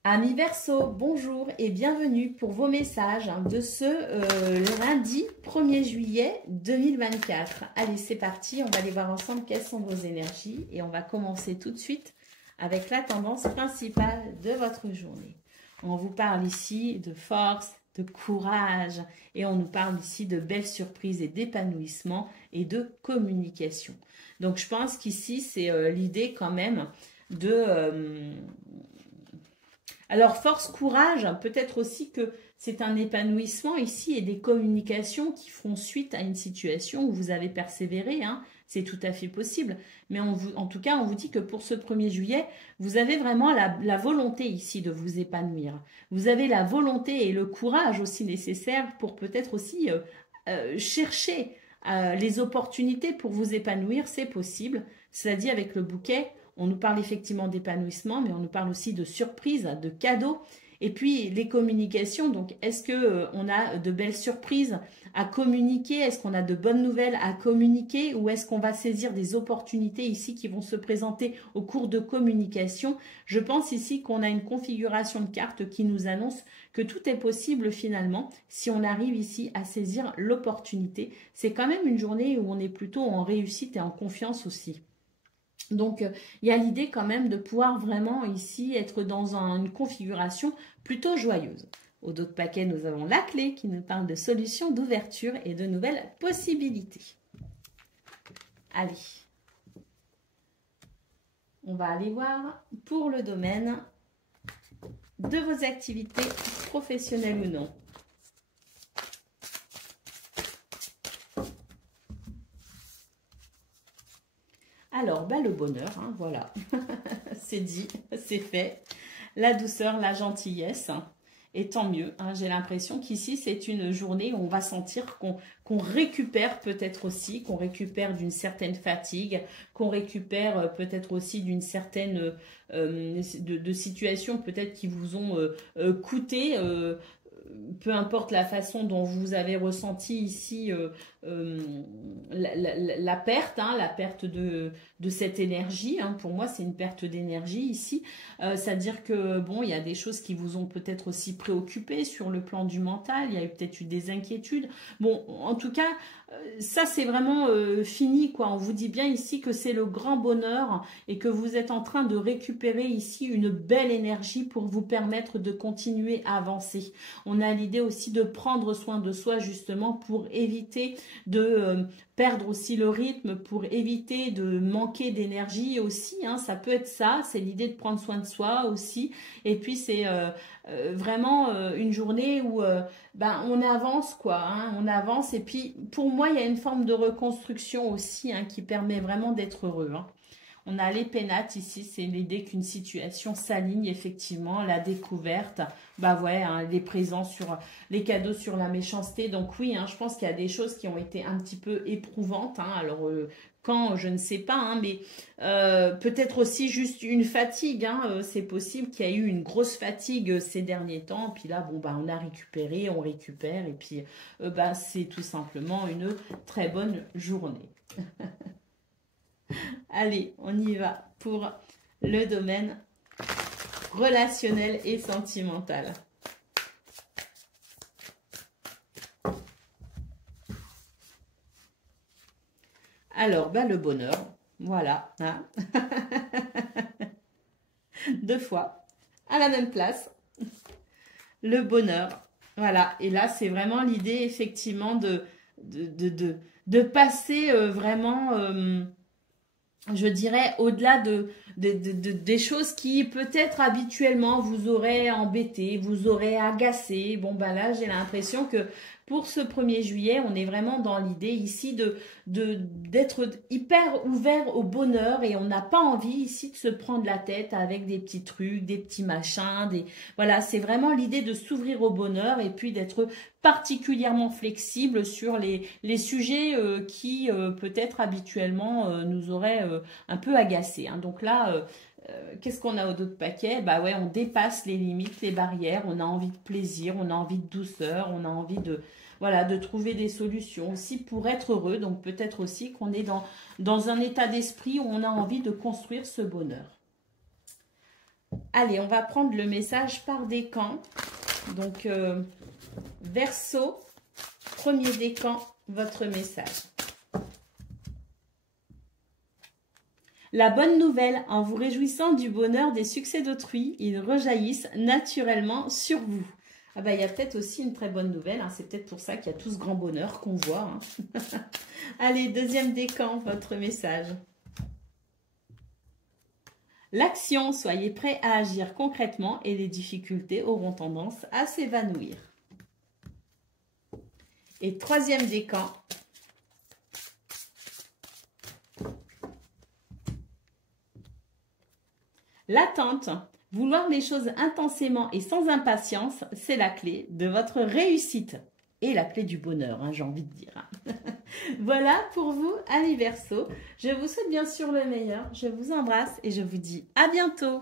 Amis Verseau, bonjour et bienvenue pour vos messages de ce lundi 1er juillet 2024. Allez, c'est parti, on va aller voir ensemble quelles sont vos énergies et on va commencer tout de suite avec la tendance principale de votre journée. On vous parle ici de force, de courage et on nous parle ici de belles surprises et d'épanouissement et de communication. Donc, je pense qu'ici, c'est l'idée quand même de... Alors, force, courage, peut-être aussi que c'est un épanouissement ici et des communications qui feront suite à une situation où vous avez persévéré, hein. C'est tout à fait possible. Mais en tout cas, on vous dit que pour ce 1er juillet, vous avez vraiment la volonté ici de vous épanouir. Vous avez la volonté et le courage aussi nécessaires pour peut-être aussi chercher les opportunités pour vous épanouir. C'est possible. Cela dit, avec le bouquet, on nous parle effectivement d'épanouissement, mais on nous parle aussi de surprises, de cadeaux. Et puis, les communications, donc est-ce qu'on a de belles surprises à communiquer? Est-ce qu'on a de bonnes nouvelles à communiquer? Ou est-ce qu'on va saisir des opportunités ici qui vont se présenter au cours de communication? Je pense ici qu'on a une configuration de cartes qui nous annonce que tout est possible finalement si on arrive ici à saisir l'opportunité. C'est quand même une journée où on est plutôt en réussite et en confiance aussi. Donc, il y a l'idée quand même de pouvoir vraiment ici être dans une configuration plutôt joyeuse. Au dos de paquet, nous avons la clé qui nous parle de solutions, d'ouverture et de nouvelles possibilités. Allez, on va aller voir pour le domaine de vos activités professionnelles ou non. Alors, le bonheur, hein, voilà, c'est dit, c'est fait. La douceur, la gentillesse. Et tant mieux, hein, j'ai l'impression qu'ici, c'est une journée où on va sentir qu'on récupère peut-être aussi, qu'on récupère d'une certaine fatigue, qu'on récupère peut-être aussi d'une certaine de situations peut-être qui vous ont coûté, peu importe la façon dont vous avez ressenti ici la perte, hein, la perte de cette énergie. Hein. Pour moi, c'est une perte d'énergie ici. C'est-à-dire que, bon, il y a des choses qui vous ont peut-être aussi préoccupé sur le plan du mental. Il y a peut-être eu des inquiétudes. Bon, en tout cas, ça, c'est vraiment fini, quoi. On vous dit bien ici que c'est le grand bonheur et que vous êtes en train de récupérer ici une belle énergie pour vous permettre de continuer à avancer. On a l'idée aussi de prendre soin de soi, justement, pour éviter de perdre aussi le rythme, pour éviter de manquer d'énergie aussi, hein, ça peut être ça, c'est l'idée de prendre soin de soi aussi, et puis c'est vraiment une journée où ben, on avance quoi, hein, on avance, et puis pour moi il y a une forme de reconstruction aussi hein, qui permet vraiment d'être heureux, hein. On a les pénates ici, c'est l'idée qu'une situation s'aligne effectivement, la découverte, bah ouais, hein, les présents sur les cadeaux sur la méchanceté. Donc oui, hein, je pense qu'il y a des choses qui ont été un petit peu éprouvantes. Hein, alors quand, je ne sais pas, hein, mais peut-être aussi juste une fatigue. Hein, c'est possible qu'il y ait eu une grosse fatigue ces derniers temps. Puis là, bon, bah, on a récupéré, on récupère. Et puis, bah, c'est tout simplement une très bonne journée. Allez, on y va pour le domaine relationnel et sentimental. Alors, ben, le bonheur, voilà, hein. 2 fois, à la même place, le bonheur, voilà. Et là, c'est vraiment l'idée, effectivement, de passer vraiment... je dirais au-delà des choses qui peut-être habituellement vous auraient embêté, vous auraient agacé. Bon ben là j'ai l'impression que pour ce 1er juillet, on est vraiment dans l'idée ici d'être hyper ouvert au bonheur et on n'a pas envie ici de se prendre la tête avec des petits trucs, des petits machins, voilà, c'est vraiment l'idée de s'ouvrir au bonheur et puis d'être particulièrement flexible sur les sujets qui peut-être habituellement nous auraient un peu agacés. Hein. Donc là, qu'est-ce qu'on a au dos de paquet? Bah ouais, on dépasse les limites, les barrières, on a envie de plaisir, on a envie de douceur, on a envie voilà, de trouver des solutions aussi pour être heureux. Donc peut-être aussi qu'on est dans un état d'esprit où on a envie de construire ce bonheur. Allez, on va prendre le message par décan. Donc, Verseau, 1er décan, votre message. La bonne nouvelle, en vous réjouissant du bonheur des succès d'autrui, ils rejaillissent naturellement sur vous. Ah bah, il y a peut-être aussi une très bonne nouvelle, hein. C'est peut-être pour ça qu'il y a tout ce grand bonheur qu'on voit. Hein. Allez, 2e décan, votre message. L'action, soyez prêts à agir concrètement et les difficultés auront tendance à s'évanouir. Et 3e décan. L'attente, vouloir les choses intensément et sans impatience, c'est la clé de votre réussite. Et la clé du bonheur, hein, j'ai envie de dire. Voilà pour vous, amis Verseau. Je vous souhaite bien sûr le meilleur. Je vous embrasse et je vous dis à bientôt.